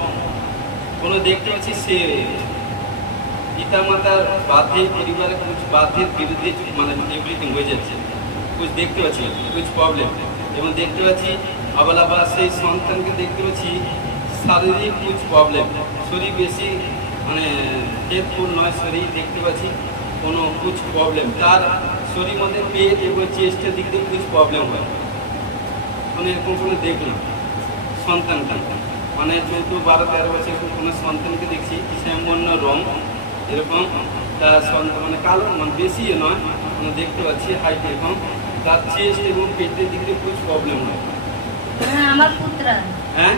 কোনো দেখতে পাচ্ছি সে পিতা মাতার বাধ্যে পরিবারে কিছু বাধ্যের বিরুদ্ধে মানে এভরিথিং হয়ে যাচ্ছে কুछ দেখতে পাচ্ছি কুछ প্রবলেম এবং দেখতে পাচ্ছি আবার সেই সন্তানকে দেখতে পাচ্ছি শারীরিক কুछ প্রবলেম শরীর বেশি মানে হেল্পফুল নয় শরীর দেখতে পাচ্ছি কোনো কুछ প্রবলেম তার শরীর মধ্যে পেট এবং চেস্টের দিক দিয়ে কুछ প্রবলেম হয় মানে এরকম কোনো দেখলাম সন্তানকে মানে 14-12-13 বছর কোনো সন্তানকে দেখছি শ্যামবর্ণ রং এরকম তার সন্তান মানে কালো মানে বেশি নয় মানে দেখতে পাচ্ছি হাইট এরকম তার চেস্ট এবং পেটের দিক দিয়ে কুछ প্রবলেম হয়। আমার পুত্র হ্যাঁ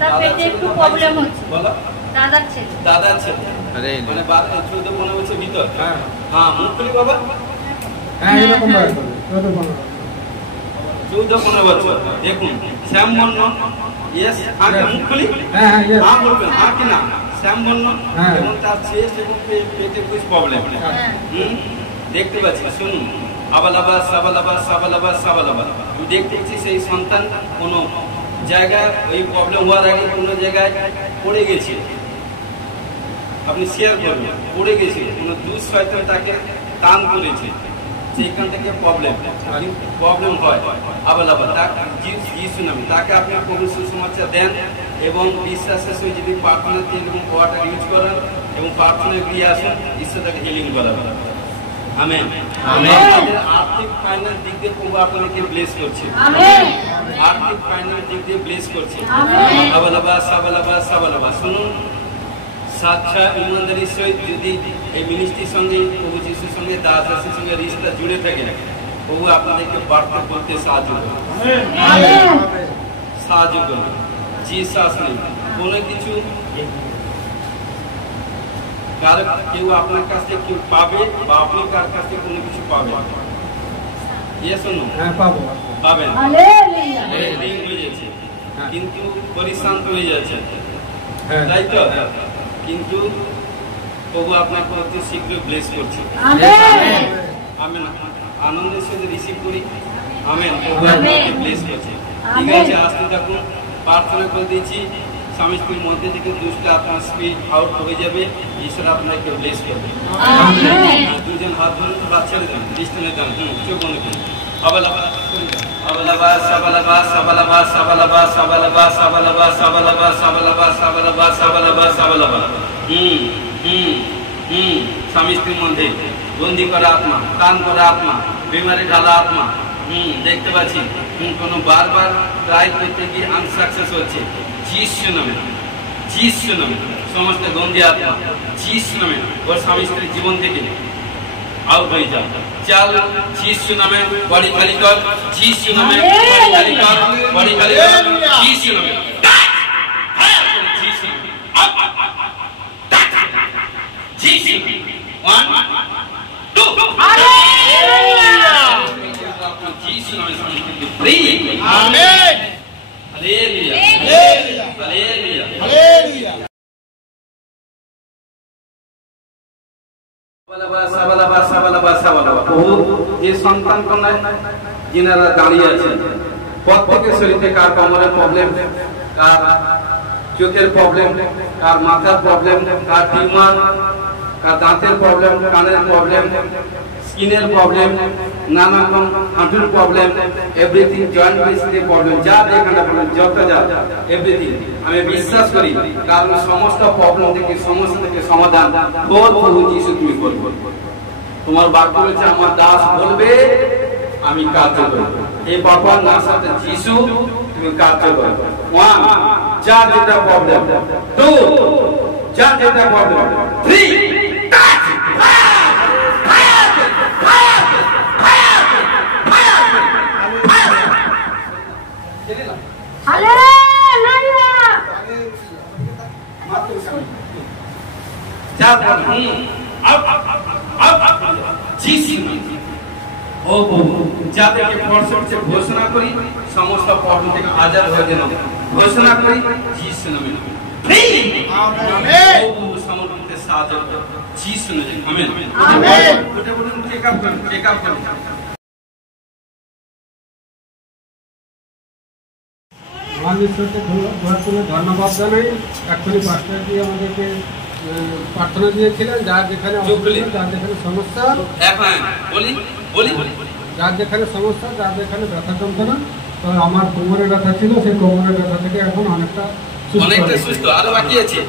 তার পেটে একটু প্রবলেম হচ্ছে। বলো দাদার ছেলে মানে 14-15 বছর ভিতর। হ্যাঁ মুখ খুলি বাবা। হ্যাঁ এরকম বয়স হবে 14-15 বছর দেখুন শ্যামবর্ণ ইয়েস আগে মুখ খুলি। হ্যাঁ হ্যাঁ বলবেন হ্যাঁ কি না শ্যামবর্ণ এবং তার চেস্ট এবং পেটে কুछ প্রবলেম দেখতে পাচ্ছি। শুনুন আবালাবা সাবালাবা সাবালাবা সাবালাবা দেখতে পাচ্ছি সেই সন্তান কোনো জায়গায় ওই প্রবলেম হওয়ার আগে কোনো জায়গায় পড়ে গেছে আপনি শেয়ার করবেন পড়ে গেছে কোনো দুঃশয়তান তাকে টান করেছে সেইখান থেকে প্রবলেম হয় আবালাবা যিশু নামে তাকে আপনি প্রভু সুসমাচার দেন এবং বিশ্বাসের সঙ্গে যদি প্রার্থনা তেল এবং ওয়াটার ইউজ করেন এবং প্রার্থনায় গিয়ে আসেন ঈশ্বর তাকে হিলিং করাবেন। Amen amen. আর্থিক ফাইন্যান্স দিক দিয়ে প্রভু আপনাকে ব্লেস করছে। আমেন। আর্থিক ফাইন্যান্স দিক দিয়ে ব্লেস করছে। আমেন। আবালাবা সাবালাবা সাবালাবা। শুনুন সাচ্চা ইমানদারির সহিত যদি এই মিনিস্ট্রির সঙ্গে প্রভু যিশুর সঙ্গে দাসের সঙ্গে রিশতা জুড়ে থাকে প্রভু আপনাদেরকে বার্তা করতে সাহায্য করবে। সাহায্য করবে জিসাস নেই কোনো কিছু কেউ আপনার কাছ থেকে কেউ পাবে বা আপনি কার কাছ থেকে কোনো কিছু পাবে পাবেন হয়ে যাচ্ছে কিন্তু পরিশ্রান্ত হয়ে যাচ্ছে তাই তো কিন্তু প্রভু আপনাকে অতি শীঘ্র ব্লেস করছে। আমেন। আনন্দের সাথে রিসিভ করি। আমেন। প্রভু আপনাকে ব্লেস করছে। ঠিক আছে আসতে থাকুন প্রার্থনা করে দিয়েছি স্বামী স্ত্রীর মধ্যে থেকে দুষ্ট আপনার স্পিড আউট হয়ে যাবে ঈশ্বর আপনাকে ব্লেস করবে। দুজন হাত ধরুন বা ছেড়ে দেন দৃষ্টিনে দেন চোখ বন্ধ করুন। আবালাবা আবালাবা সাবালাবা সাবালাবা সাবালাবা সাবালাবা সাবালাবা সাবালাবা সাবালাবা সাবালাবা সাবালাবা সাবালাবা স্বামী স্ত্রীর মধ্যে বন্দি করা আত্মা টান করা আত্মা বিমারি ঢালা আত্মা দেখতে পাচ্ছি কোনো বারবার ট্রাই করতে গিয়ে আনসাকসেস হচ্ছে যিশু নামে সমস্ত গন্ধি আত্মা যিশু নামে ওর স্বামী স্ত্রীর জীবন থেকে আউট হয়ে যাও চাল যিশু নামে বডি খালি কর যিশু নামে বডি খালি কর যিশু নামে যিশু 1 2 হালেলুয়া যিশু নামে সমস্ত free amen hallelujah hallelujah hallelujah যে সন্তান কন্যা যিনারা দাঁড়িয়ে আছেন প্রত্যেকের শরীরে কার কোমরের প্রবলেম কার চোখের প্রবলেম কার মাথার প্রবলেম কার টিউমার কার দাঁতের প্রবলেম কানের প্রবলেম স্কিনের প্রবলেম নানা রকম হাঁটুর প্রবলেম এভরিথিং জয়েন্ট ডিসের প্রবলেম যা যেখানে প্রবলেম যত যা এভরিথিং আমি বিশ্বাস করি কারণ সমস্ত প্রবলেম থেকে সমস্যা থেকে সমাধান প্রভু যিশু তুমি করবে। তোমার বাক্য বলছে আমার দাস বলবে আমি কার্য করব। এই বাবার নাম সাথে যিশু তুমি কার্য করবে। 1 যা যেটা প্রবলেম 2 যা যেটা প্রবলেম 3 ফায়ার যাদেরকে পরশে ঘোষণা করি সমস্ত প্রবলেম থেকে আজাদ হয়ে যেন ঘোষণা করি যিশু নামে সমর্পিত সাহায্য যিশু নামে আমেন আমেন ওটা বলুন চেক আপ করুন ঈশ্বরকে ধন্যবাদ জানাই। এক্ষুনি পাস্টারজি আমাদেরকে প্রার্থনা দিয়েছিলেন, যার যেখানে যার যেখানে সমস্যা, যার যেখানে সমস্যা, যার যেখানে ব্যথা যন্ত্রণা, তো আমার কোমরে ব্যথা ছিল, সেই কোমরের ব্যথা থেকে এখন অনেকটা সুস্থ। আরো বাকি আছে,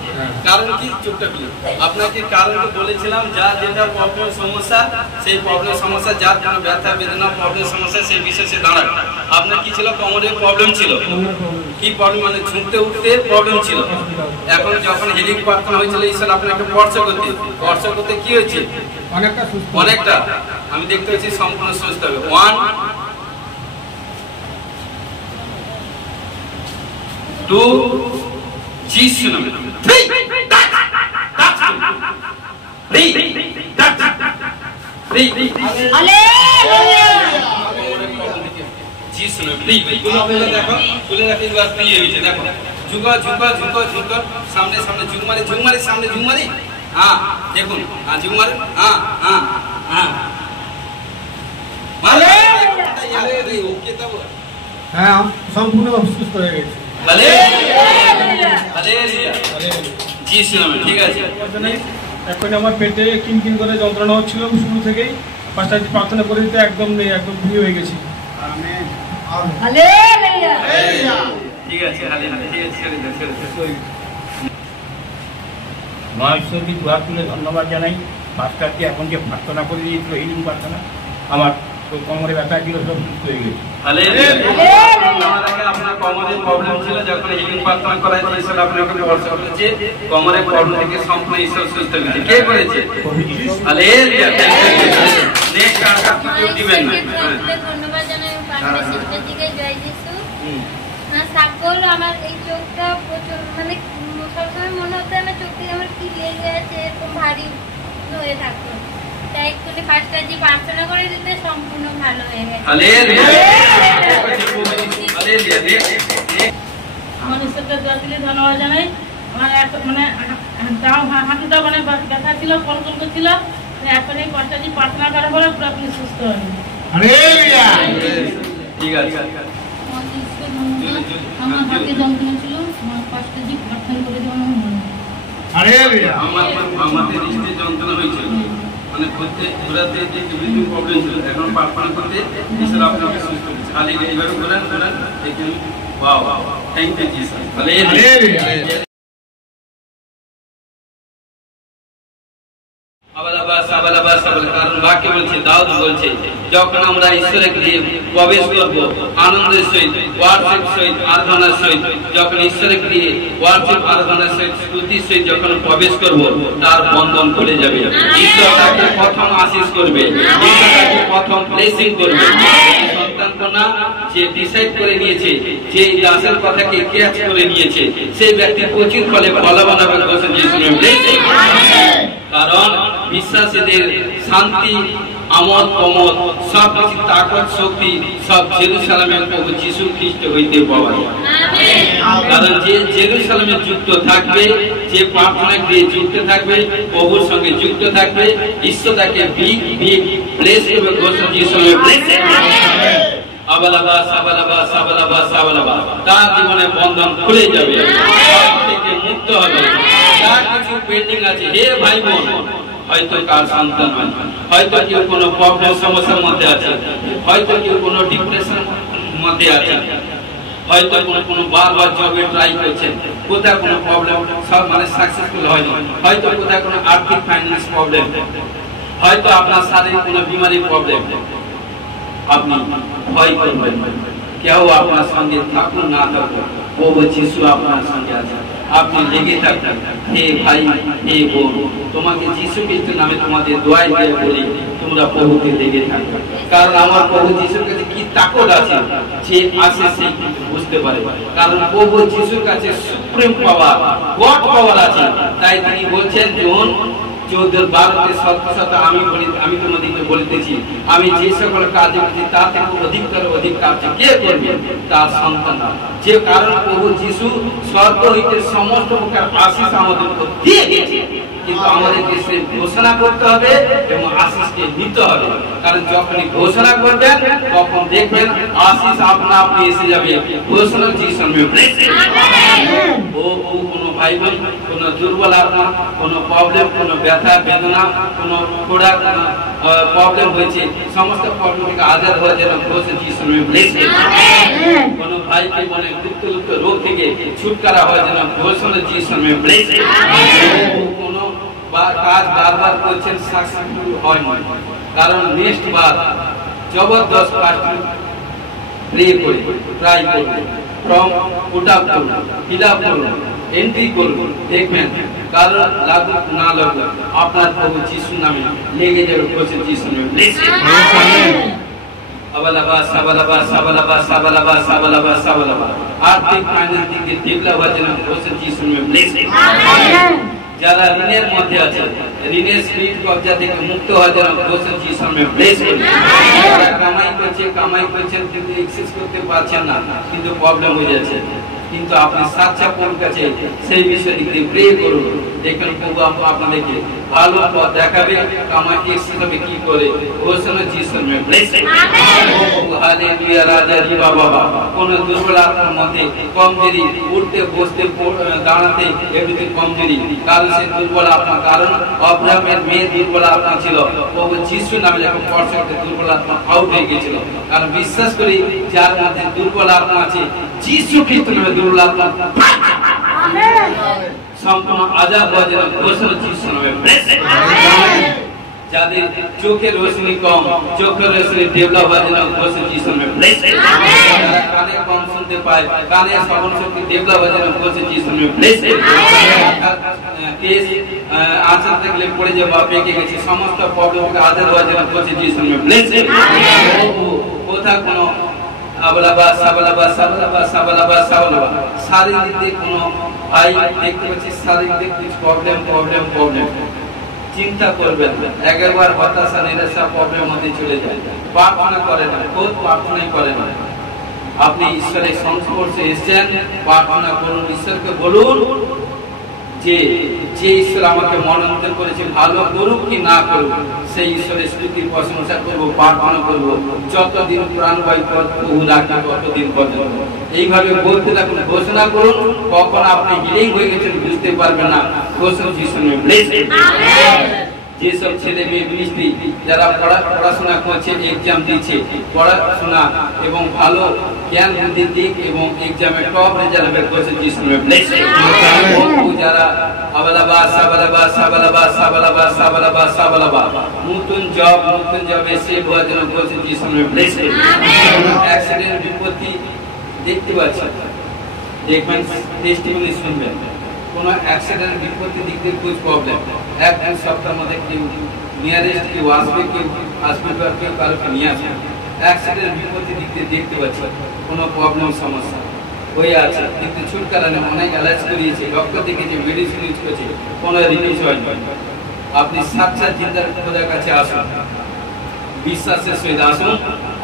কারণ কি চুপটা বলি আপনাকে কারণটা বলেছিলাম, যার যেটা প্রবলেম সমস্যা, সেই প্রবলেম সমস্যা, যার কোনো ব্যথা বেদনা প্রবলেম সমস্যা, সেই বিশেষে দাঁড়ায়। আপনার কি ছিল? কোমরের প্রবলেম ছিল। কি প্রবলেম? মানে ঝুঁকতে উঠতে প্রবলেম ছিল। এখন যখন হিলিং প্রার্থনা হয়েছিল ঈশ্বর আপনাকে স্পর্শ করতে কি হয়েছে? অনেকটা আমি দেখতে পাচ্ছি সম্পূর্ণ সুস্থ হবে। 1 2 যিশু নামে সামনে ঝুঁকমারি সামনে ঝুঁকমারি। হ্যাঁ দেখুন, ঝুঁকমারি। হ্যাঁ সম্পূর্ণ সুস্থ হয়ে গেছে। ঠিক আছে। এখন আমার পেটে কিনকিন করে যন্ত্রণা হচ্ছিল শুরু থেকেই, পাঁচটা প্রার্থনা করে দিতে একদম নেই, একদম ফ্রি হয়ে গেছি। ঠিক আছে। মহেশ্বরকে দুহাত তুলে ধন্যবাদ জানাই। পাঁচটাকে এখন যে প্রার্থনা করে দিয়েছিল হিলিং প্রার্থনা, আমার কোমরে ব্যথা ছিল সব সুস্থ হয়ে গেছে। আপনার কোমরের প্রবলেম ছিল, যখন হিলিং প্রার্থনা করা হয়েছে ঈশ্বর আপনাকে ভরসা করেছে, কোমরের প্রবলেম থেকে সম্পূর্ণ ঈশ্বর সুস্থ হয়েছে। কে করেছে? হালেলুয়া। নেক্সট আর কিছু দিবেন না। ধন্যবাদ জানাই পাস্টার সিস্টারজিকে, জয় যিশু। সকল আমার এই চোখটা প্রচুর মানে সবসময় মনে হতো আমার চোখে আমার কি লেগে আছে, এরকম ভারী হয়ে থাকতো, তাই একটু পাস্টারজি প্রার্থনা করে দিতে সম্পূর্ণ ভালো হয়ে গেছে। আমার ঈশ্বরকে দোয়া দিলে ধন্যবাদ জানাই। আমার মানে হাঁটুটা মানে ব্যথা ছিল, কলকল করছিল, এখন এই পাস্টারজি প্রার্থনা করার পরে পুরোপুরি সুস্থ হয়ে ঠিক আছে। আমার হাতে যন্ত্রণা ছিল, আমার পাস্টারজি প্রার্থনা করে দেওয়া আমাদের দৃষ্টির যন্ত্রণা হয়েছিল, মানে করতে ঘোরাতে বিভিন্ন প্রবলেম ছিল, এখন প্রার্থনা করতে ঈশ্বর আপনাকে সুস্থ করেছে। হালেলুয়া। এইভাবে ঘোরান দেখুন। Wow, thank you Jesus. Hallelujah. কারণ বাক্য বলছে, দাউদ বলছে, যখন আমরা ঈশ্বরের গৃহে প্রবেশ করব আনন্দের সহিত, ওয়ার্শিপ সহিত, আরাধনার সহিত, যখন ঈশ্বরের গৃহে ওয়ার্শিপ আরাধনার সহিত, স্তুতির সহিত যখন প্রবেশ করব, তার বন্ধন খুলে যাবে। ঈশ্বর তাকে প্রথম আশীষ করবে, ঈশ্বর তাকে প্রথম ব্লেসিং করবে। সন্তানপনা যে ডিসাইড করে নিয়েছে, যে দাসের কথাকে ক্যাচ করে নিয়েছে, সেই ব্যক্তি প্রচুর ফলে ফলবান হবে। কারণ বিশ্বাসীদের শান্তি, আমোদ প্রমোদ, সব কিছু তাকত শক্তি সব জেরুসালেমের প্রভু যীশু খ্রিস্ট হইতে পাওয়া যায়। কারণ যে জেরুসালেমে যুক্ত থাকবে, যে প্রার্থনা গৃহে যুক্ত থাকবে, প্রভুর সঙ্গে যুক্ত থাকবে, ঈশ্বর তাকে বিগ ব্লেস করবে। তার জীবনে বন্ধন খুলে যাবে, থেকে মুক্ত হবে। যা কিছু পেন্ডিং আছে, হে ভাই বোন, হয়তো কার সন্তান হয়, হয়তো কেউ কোনো প্রবলেম সমস্যার মধ্যে আছে, হয়তো কেউ কোনো ডিপ্রেশন মধ্যে আছে, হয়তো কোনো বারবার জবে ট্রাই করছেন, কোথায় কোনো প্রবলেম সব মানে সাকসেসফুল হয়নি, হয়তো কোথায় কোনো আর্থিক ফাইন্যান্স প্রবলেম, হয়তো আপনার শারীরিক কোনো বিমারির প্রবলেম। আপনি ভয় করবেন, কেউ আপনার সঙ্গে থাকুন না থাকুন, প্রভু যীশু আপনার সঙ্গে আছে। আপনি লেগে থাকবেন। হে ভাই, হে বোন, তোমাকে যীশু খ্রিস্টের নামে তোমাদের দোয়াই দিয়ে বলি, তোমরা প্রভুকে লেগে থাকবে। কারণ আমার প্রভু যীশুর কাছে কি তাকত আছে, যে আসে সেই বুঝতে পারে। কারণ প্রভু যীশুর কাছে সুপ্রিম পাওয়ার, গড পাওয়ার আছে। তাই তিনি বলছেন, যোহন 14:12 আমি তোমাদেরকে বলিতেছি, আমি যে সকল কাজ করছি তার থেকে অধিকতর অধিক কাজ কে করবে, তার সন্তান। যে কারণ প্রভু যীশু স্বর্গ হইতে সমস্ত প্রকার আশীষ আমাদের দিয়ে গেছে, কিন্তু আমাদেরকে সে ঘোষণা করতে হবে এবং আশীষকে নিতে হবে। কারণ যখনই ঘোষণা করবেন তখন দেখবেন আশীষ আপনা আপনি এসে যাবে। ঘোষণা যিশু কোনো ভাই বোন, কোনো দুর্বল আত্মা, কোনো প্রবলেম, কোনো ব্যথা বেদনা, কোনো খোড়া প্রবলেম হয়েছে, সমস্ত প্রবলেম থেকে আজাদ হওয়ার জন্য ঘোষণা যিশু কোনো ভাই বোনে লুপ্ত রোগ থেকে ছুটকারা হওয়ার জন্য ঘোষণা যিশু কোনো কাজ বারবার করছেন সাকসেসফুল হয়নি, কারণ নেক্সট বার জবরদস্ত পার্টি প্রে করে ট্রাই করবে, ফর্ম পুট আপ করুন, ফিল আপ করুন, এন্ট্রি করুন, দেখবেন কারণ লাগুক না লাগুক আপনার প্রভু যিশুর নামে লেগে যাবে। বলছে যিশু আর্থিক ফাইন্যান্স দিক দিয়ে ডেভেলপ হওয়ার জন্য বলছে যিশু যারা ঋণের মধ্যে আছে, ঋণের স্পিরিট কবজা থেকে মুক্ত হওয়ার জন্য বলছে যিশু যারা কামাই করছেন কিন্তু এক্সেস করতে পারছেন না, কিন্তু প্রবলেম হয়ে যাচ্ছে, কিন্তু আপনি সাচ্চা প্রভুর কাছে সেই বিষয় দিক দিয়ে প্রে করুন। দেখেন প্রভু আপনাদেরকে ভালো পথ দেখাবে, কামাই এক্সেস হবে কি করে। ঘোষণা যিশু হালেলুয়া। রাজা রিবা বাবা কোন দুর্বল আত্মার মধ্যে কমজোরি, উঠতে বসতে দাঁড়াতে এগুলিতে কমজোরি, কারণ সে দুর্বল আত্মা। কারণ অব্রাহামের মেয়ে দুর্বল আত্মা ছিল, প্রভু যিশু নামে যখন স্পর্শ করতে দুর্বল আত্মা আউট হয়ে গেছিল। কারণ বিশ্বাস করি যার মধ্যে দুর্বল আত্মা আছে, যিশু খ্রিস্ট নামে দুর্বল আত্মা সম্পূর্ণ আজাদ হওয়ার জন্য ঘোষণা যিশু নামে। যাদের চোখের রোশনি কম, চোখের রোশনি ডেভেলপ হওয়ার জন্য ঘোষণা যিশু নামে। যারা কানে কম শুনতে পায়, কানে শ্রবণ শক্তি ডেভেলপ হওয়ার জন্য ঘোষণা যিশু নামে। কেস আনসার থাকলে পড়ে যাওয়া পেকে গেছে, সমস্ত প্রবলেমকে আজাদ হওয়ার জন্য ঘোষণা যিশু নামে। কোথাও কোনো শারীরিক দিক কোনো ভাই দেখতে পাচ্ছি শারীরিক কিছু প্রবলেম, চিন্তা করবেন, একবার হতাশা নিরাশা প্রবলেম মধ্যে চলে যায়, প্রার্থনা করে না, খোদ প্রার্থনাই করে না। আপনি ঈশ্বরের সংস্পর্শে এসেছেন, প্রার্থনা করুন, ঈশ্বরকে বলুন যে ঈশ্বর আমাকে মনোনীত করেছে, ভালো করুক কি না করুক, সেই ঈশ্বরের স্তুতির প্রশংসা করবো, প্রার্থনা করবো, যতদিন প্রাণবায়ু প্রভু রাখবে ততদিন পর্যন্ত। এইভাবে বলতে থাকুন, ঘোষণা করুন, কখন আপনি হিলিং হয়ে গেছেন বুঝতে পারবেন না। ঘোষণা যিশু যেসব ছেলে মেয়ে মিস্ত্রি যারা পড়াশোনা করছে, এক্সাম দিচ্ছে, পড়াশোনা এবং ভালো জ্ঞান বুদ্ধি দিক এবং এক্সামে টপ রেজাল্ট বের করছে যিশু যারা নতুন জবে সেভ হওয়ার জন্য বলছে যিশু অ্যাক্সিডেন্ট বিপত্তি দেখতে পাচ্ছেন, দেখবেন টেস্টিমনি শুনবেন, কোন অ্যাক্সিডেন্ট বিপত্তি দিক দিয়ে কুछ প্রবলেম এক সপ্তাহের মধ্যে কেউ নিয়ারেস্ট কেউ আসবে, কেউ আসবে কেউ কারো নিয়ে আসবে, অ্যাক্সিডেন্ট বিপত্তি দিক দিয়ে দেখতে পাচ্ছেন কোনো প্রবলেম সমস্যা হয়ে আছে, কিন্তু ছুটকারা নেই, অনেক অ্যালার্জ করিয়েছে, ডক্টর দেখেছে, মেডিসিন ইউজ করছে, কোনো রিলিজ হয়নি। আপনি সাচ্চা চিন্তার খোদার কাছে আসুন, বিশ্বাসের সহিত আসুন,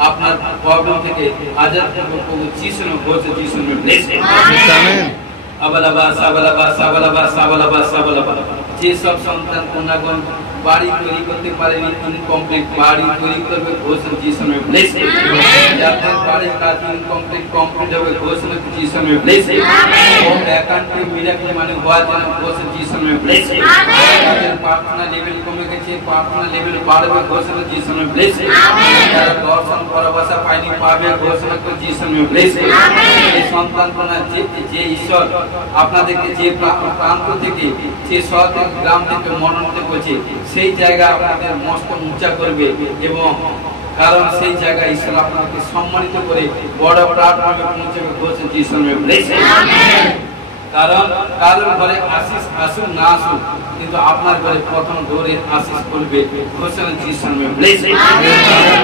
আপনার প্রবলেম থেকে আজাদ প্রভু যিশু বলছে যিশু যেসব সন্তান কন্যাগণ বাড়ি তৈরি করতে পারেনি, ইনকমপ্লিট বাড়ি তৈরি করবে ঘোষণা যিশু যাদের বাড়ির কাজ ইনকমপ্লিট কমপ্লিট হবে ঘোষণা যিশু একান্তে মিরাকল মানে হওয়ার জন্য ঘোষণা যিশু যাদের প্রার্থনা লেভেল কমে গেছে, প্রার্থনা লেভেল বাড়বে ঘোষণা যিশু যারা দর্শন পরবাসা পায়নি পাবে ঘোষণা যিশু এই সন্তান কন্যা যে ঈশ্বর আপনাদেরকে যে প্রান্ত থেকে, যে শহর গ্রাম থেকে মনোনীত করছে, সেই জায়গা আপনাদের মস্ত উঁচা করবে, এবং কারণ সেই জায়গায় ঈশ্বর আপনাকে সম্মানিত করে বড় প্ল্যাটফর্মে পৌঁছাবে ঘোষণা যিশু কারণ কারোর ঘরে আশিস আসুক না আসুক, কিন্তু আপনার ঘরে প্রথম দৌড়ে আশিস করবে ঘোষণা যিশুর নামে ব্লেসিং।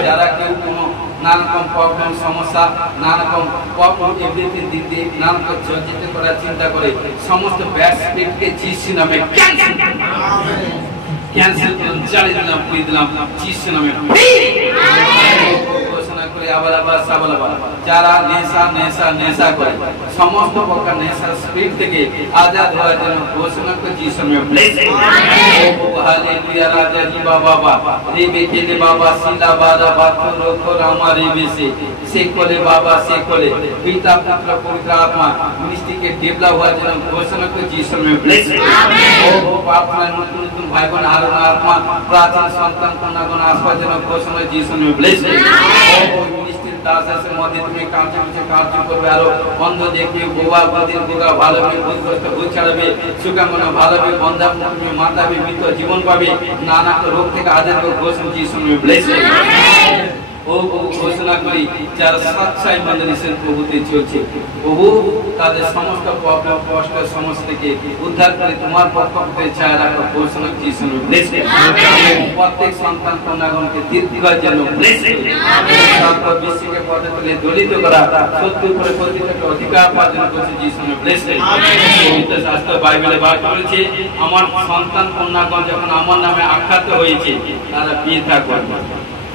যারা কেউ কোনো নানা রকম প্রবলেম সমস্যা, নানা রকম প্রবলেম এভরিথিং দিক দিয়ে নানা রকম জর্জিত করার চিন্তা করে, সমস্ত ব্যাড স্পিরিটকে যিশুর নামে ক্যান্সেল করলাম, চালিয়ে দিলাম, পুড়িয়ে দিলাম যিশুর নামে ঘোষণা করে। আবার আবার সাবালাবার যারা নেশা করে, সমস্ত প্রকার নেশার স্পিরিট থেকে আজাদ হওয়ার জন্য ঘোষণা করে যিশুর নামে ব্লেসিং। ও হালেলুয়া, রাজা জি বাবা রেবে কেলে বাবা সিলা বাদা বাতো রোখো রামা রেবে সে কোলে বাবা সে কোলে পিতা পুত্র পবিত্র আত্মা মিষ্টিকে ডেভেলপ হওয়ার জন্য ঘোষণা করে যিশুর নামে ব্লেসিং। ও প্রার্থনা নতুন নতুন ভাই বোন হারানো আত্মা প্রাচীন সন্তান কন্যাগণ আসবার জন্য ঘোষণা যিশুর নামে ব্লেসিং। ও মিষ্টির দাসের মধ্যে তুমি কার্য করবে, আরো বন্ধ দেখবে, বোবা বাদির বোগা ভালো হবে, বুঝতে বুঝ ছাড়াবে, সুকামনা ভালো হবে, বন্ধা তুমি মাতাবে, মৃত জীবন পাবে, নানা রোগ থেকে আজাদ হবে ঘোষণা যিশুর নামে ব্লেসিং। ও ঘোষণা করি যারা সৎসাই মন্দিরের প্রভুতে চলছে, প্রভু তাদের সমস্ত প্রবলেম কষ্ট সমস্যা থেকে উদ্ধার করে তোমার পক্ষ থেকে ছায়া রাখো ঘোষণা যিশুর নামে ব্লেসিং। প্রত্যেক সন্তান কন্যাগণকে দীর্ঘায়ুর জন্য ব্লেসিং। তারপর বিশ্বকে পথে তুলে দলিত করা, সত্যি করে প্রতিটা অধিকার পাওয়ার জন্য ঘোষণা যিশুর নামে ব্লেসিং। পবিত্র শাস্ত্র বাইবেলে বার করেছে, আমার সন্তান কন্যাগণ যখন আমার নামে আখ্যাত হয়েছে তারা বিয়ে থাকবে,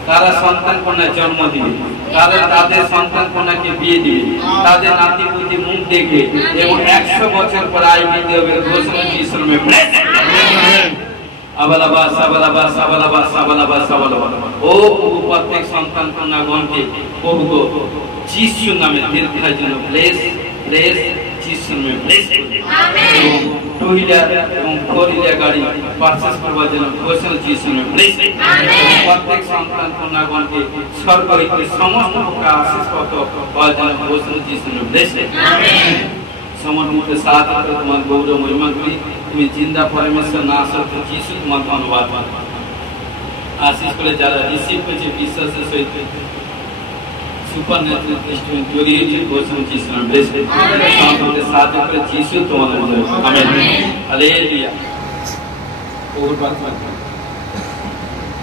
তারা সন্তান কন্যা জন্ম দিবে, তারা তাদের সন্তান কন্যাকে বিয়ে দিবে, তাদের নাতি পুতি মুখ দেখবে এবং 100 বছর পর আইবিতে হবে ঘোষণা যিশুর নামে ব্লেসিং। আবালাবা সাবালাবা সাবালাবা সাবালাবা সাবালাবা। ও প্রভু প্রত্যেক সন্তান কন্যাগণকে প্রভু যিশুর নামে দীর্ঘায়ুর জন্য ব্লেস যিশুর নামে ব্লেস আমেন। টু হুইলার এবং ফোর হুইলার গাড়ি পারচেজ করবার জন্য ঘোষণা যিশুর নামে ব্লেস আমেন। প্রত্যেক সন্তান কন্যাগণকে স্বর্গ হইতে সমস্ত প্রকার আশীর্বাদ পাওয়ার জন্য ঘোষণা যিশুর নামে ব্লেস আমেন। সমর্পিত সাথ করে তোমার গৌরব মহিমা করি, তুমি জিন্দা পরমেশ্বর না সত্য যিশু তোমার ধন্যবাদ। আশীষ করে যারা রিসিভ করেছে বিশ্বাসের সহিত সুপার ন্যাচুরাল টেস্টিমনি তৈরি হয়েছে ঘোষণা যিশুর নামে ব্লেস সমর্পিত সাথ করে যিশু তোমার জয় আমেন হালেলুয়া। ওর প্রার্থনা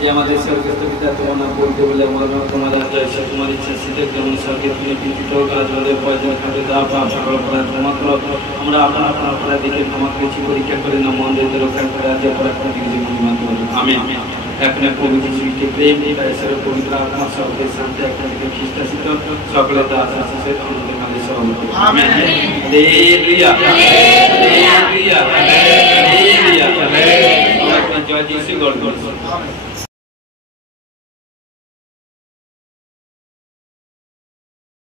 ये हमारे स्वर्गस्थ पिता तुम्हारा नाम बोलते बोले हमारा तुम्हारा जैसा तुम्हारी इच्छा सीधे যেমন স্বর্গে তুমি বিদ্যুৎ কাজ হলে পয়সা খাতে দাও পাপ সকল অপরাধ ক্ষমা করো, আমরা আপনার অপরাধ দিকে ক্ষমা করেছি, পরীক্ষা করে না মন দিয়ে রক্ষা করে আজ অপরাধ থেকে মহিমা করো আমেন। এখন পবিত্র সৃষ্টি প্রেম ঈশ্বর পবিত্র আত্মা সকলে শান্তি একটা থেকে খ্রিস্টাসিত সকলে দাস আশীষের আনন্দে কালে সব আমেন হালেলুয়া হালেলুয়া হালেলুয়া। জয় যিশু গড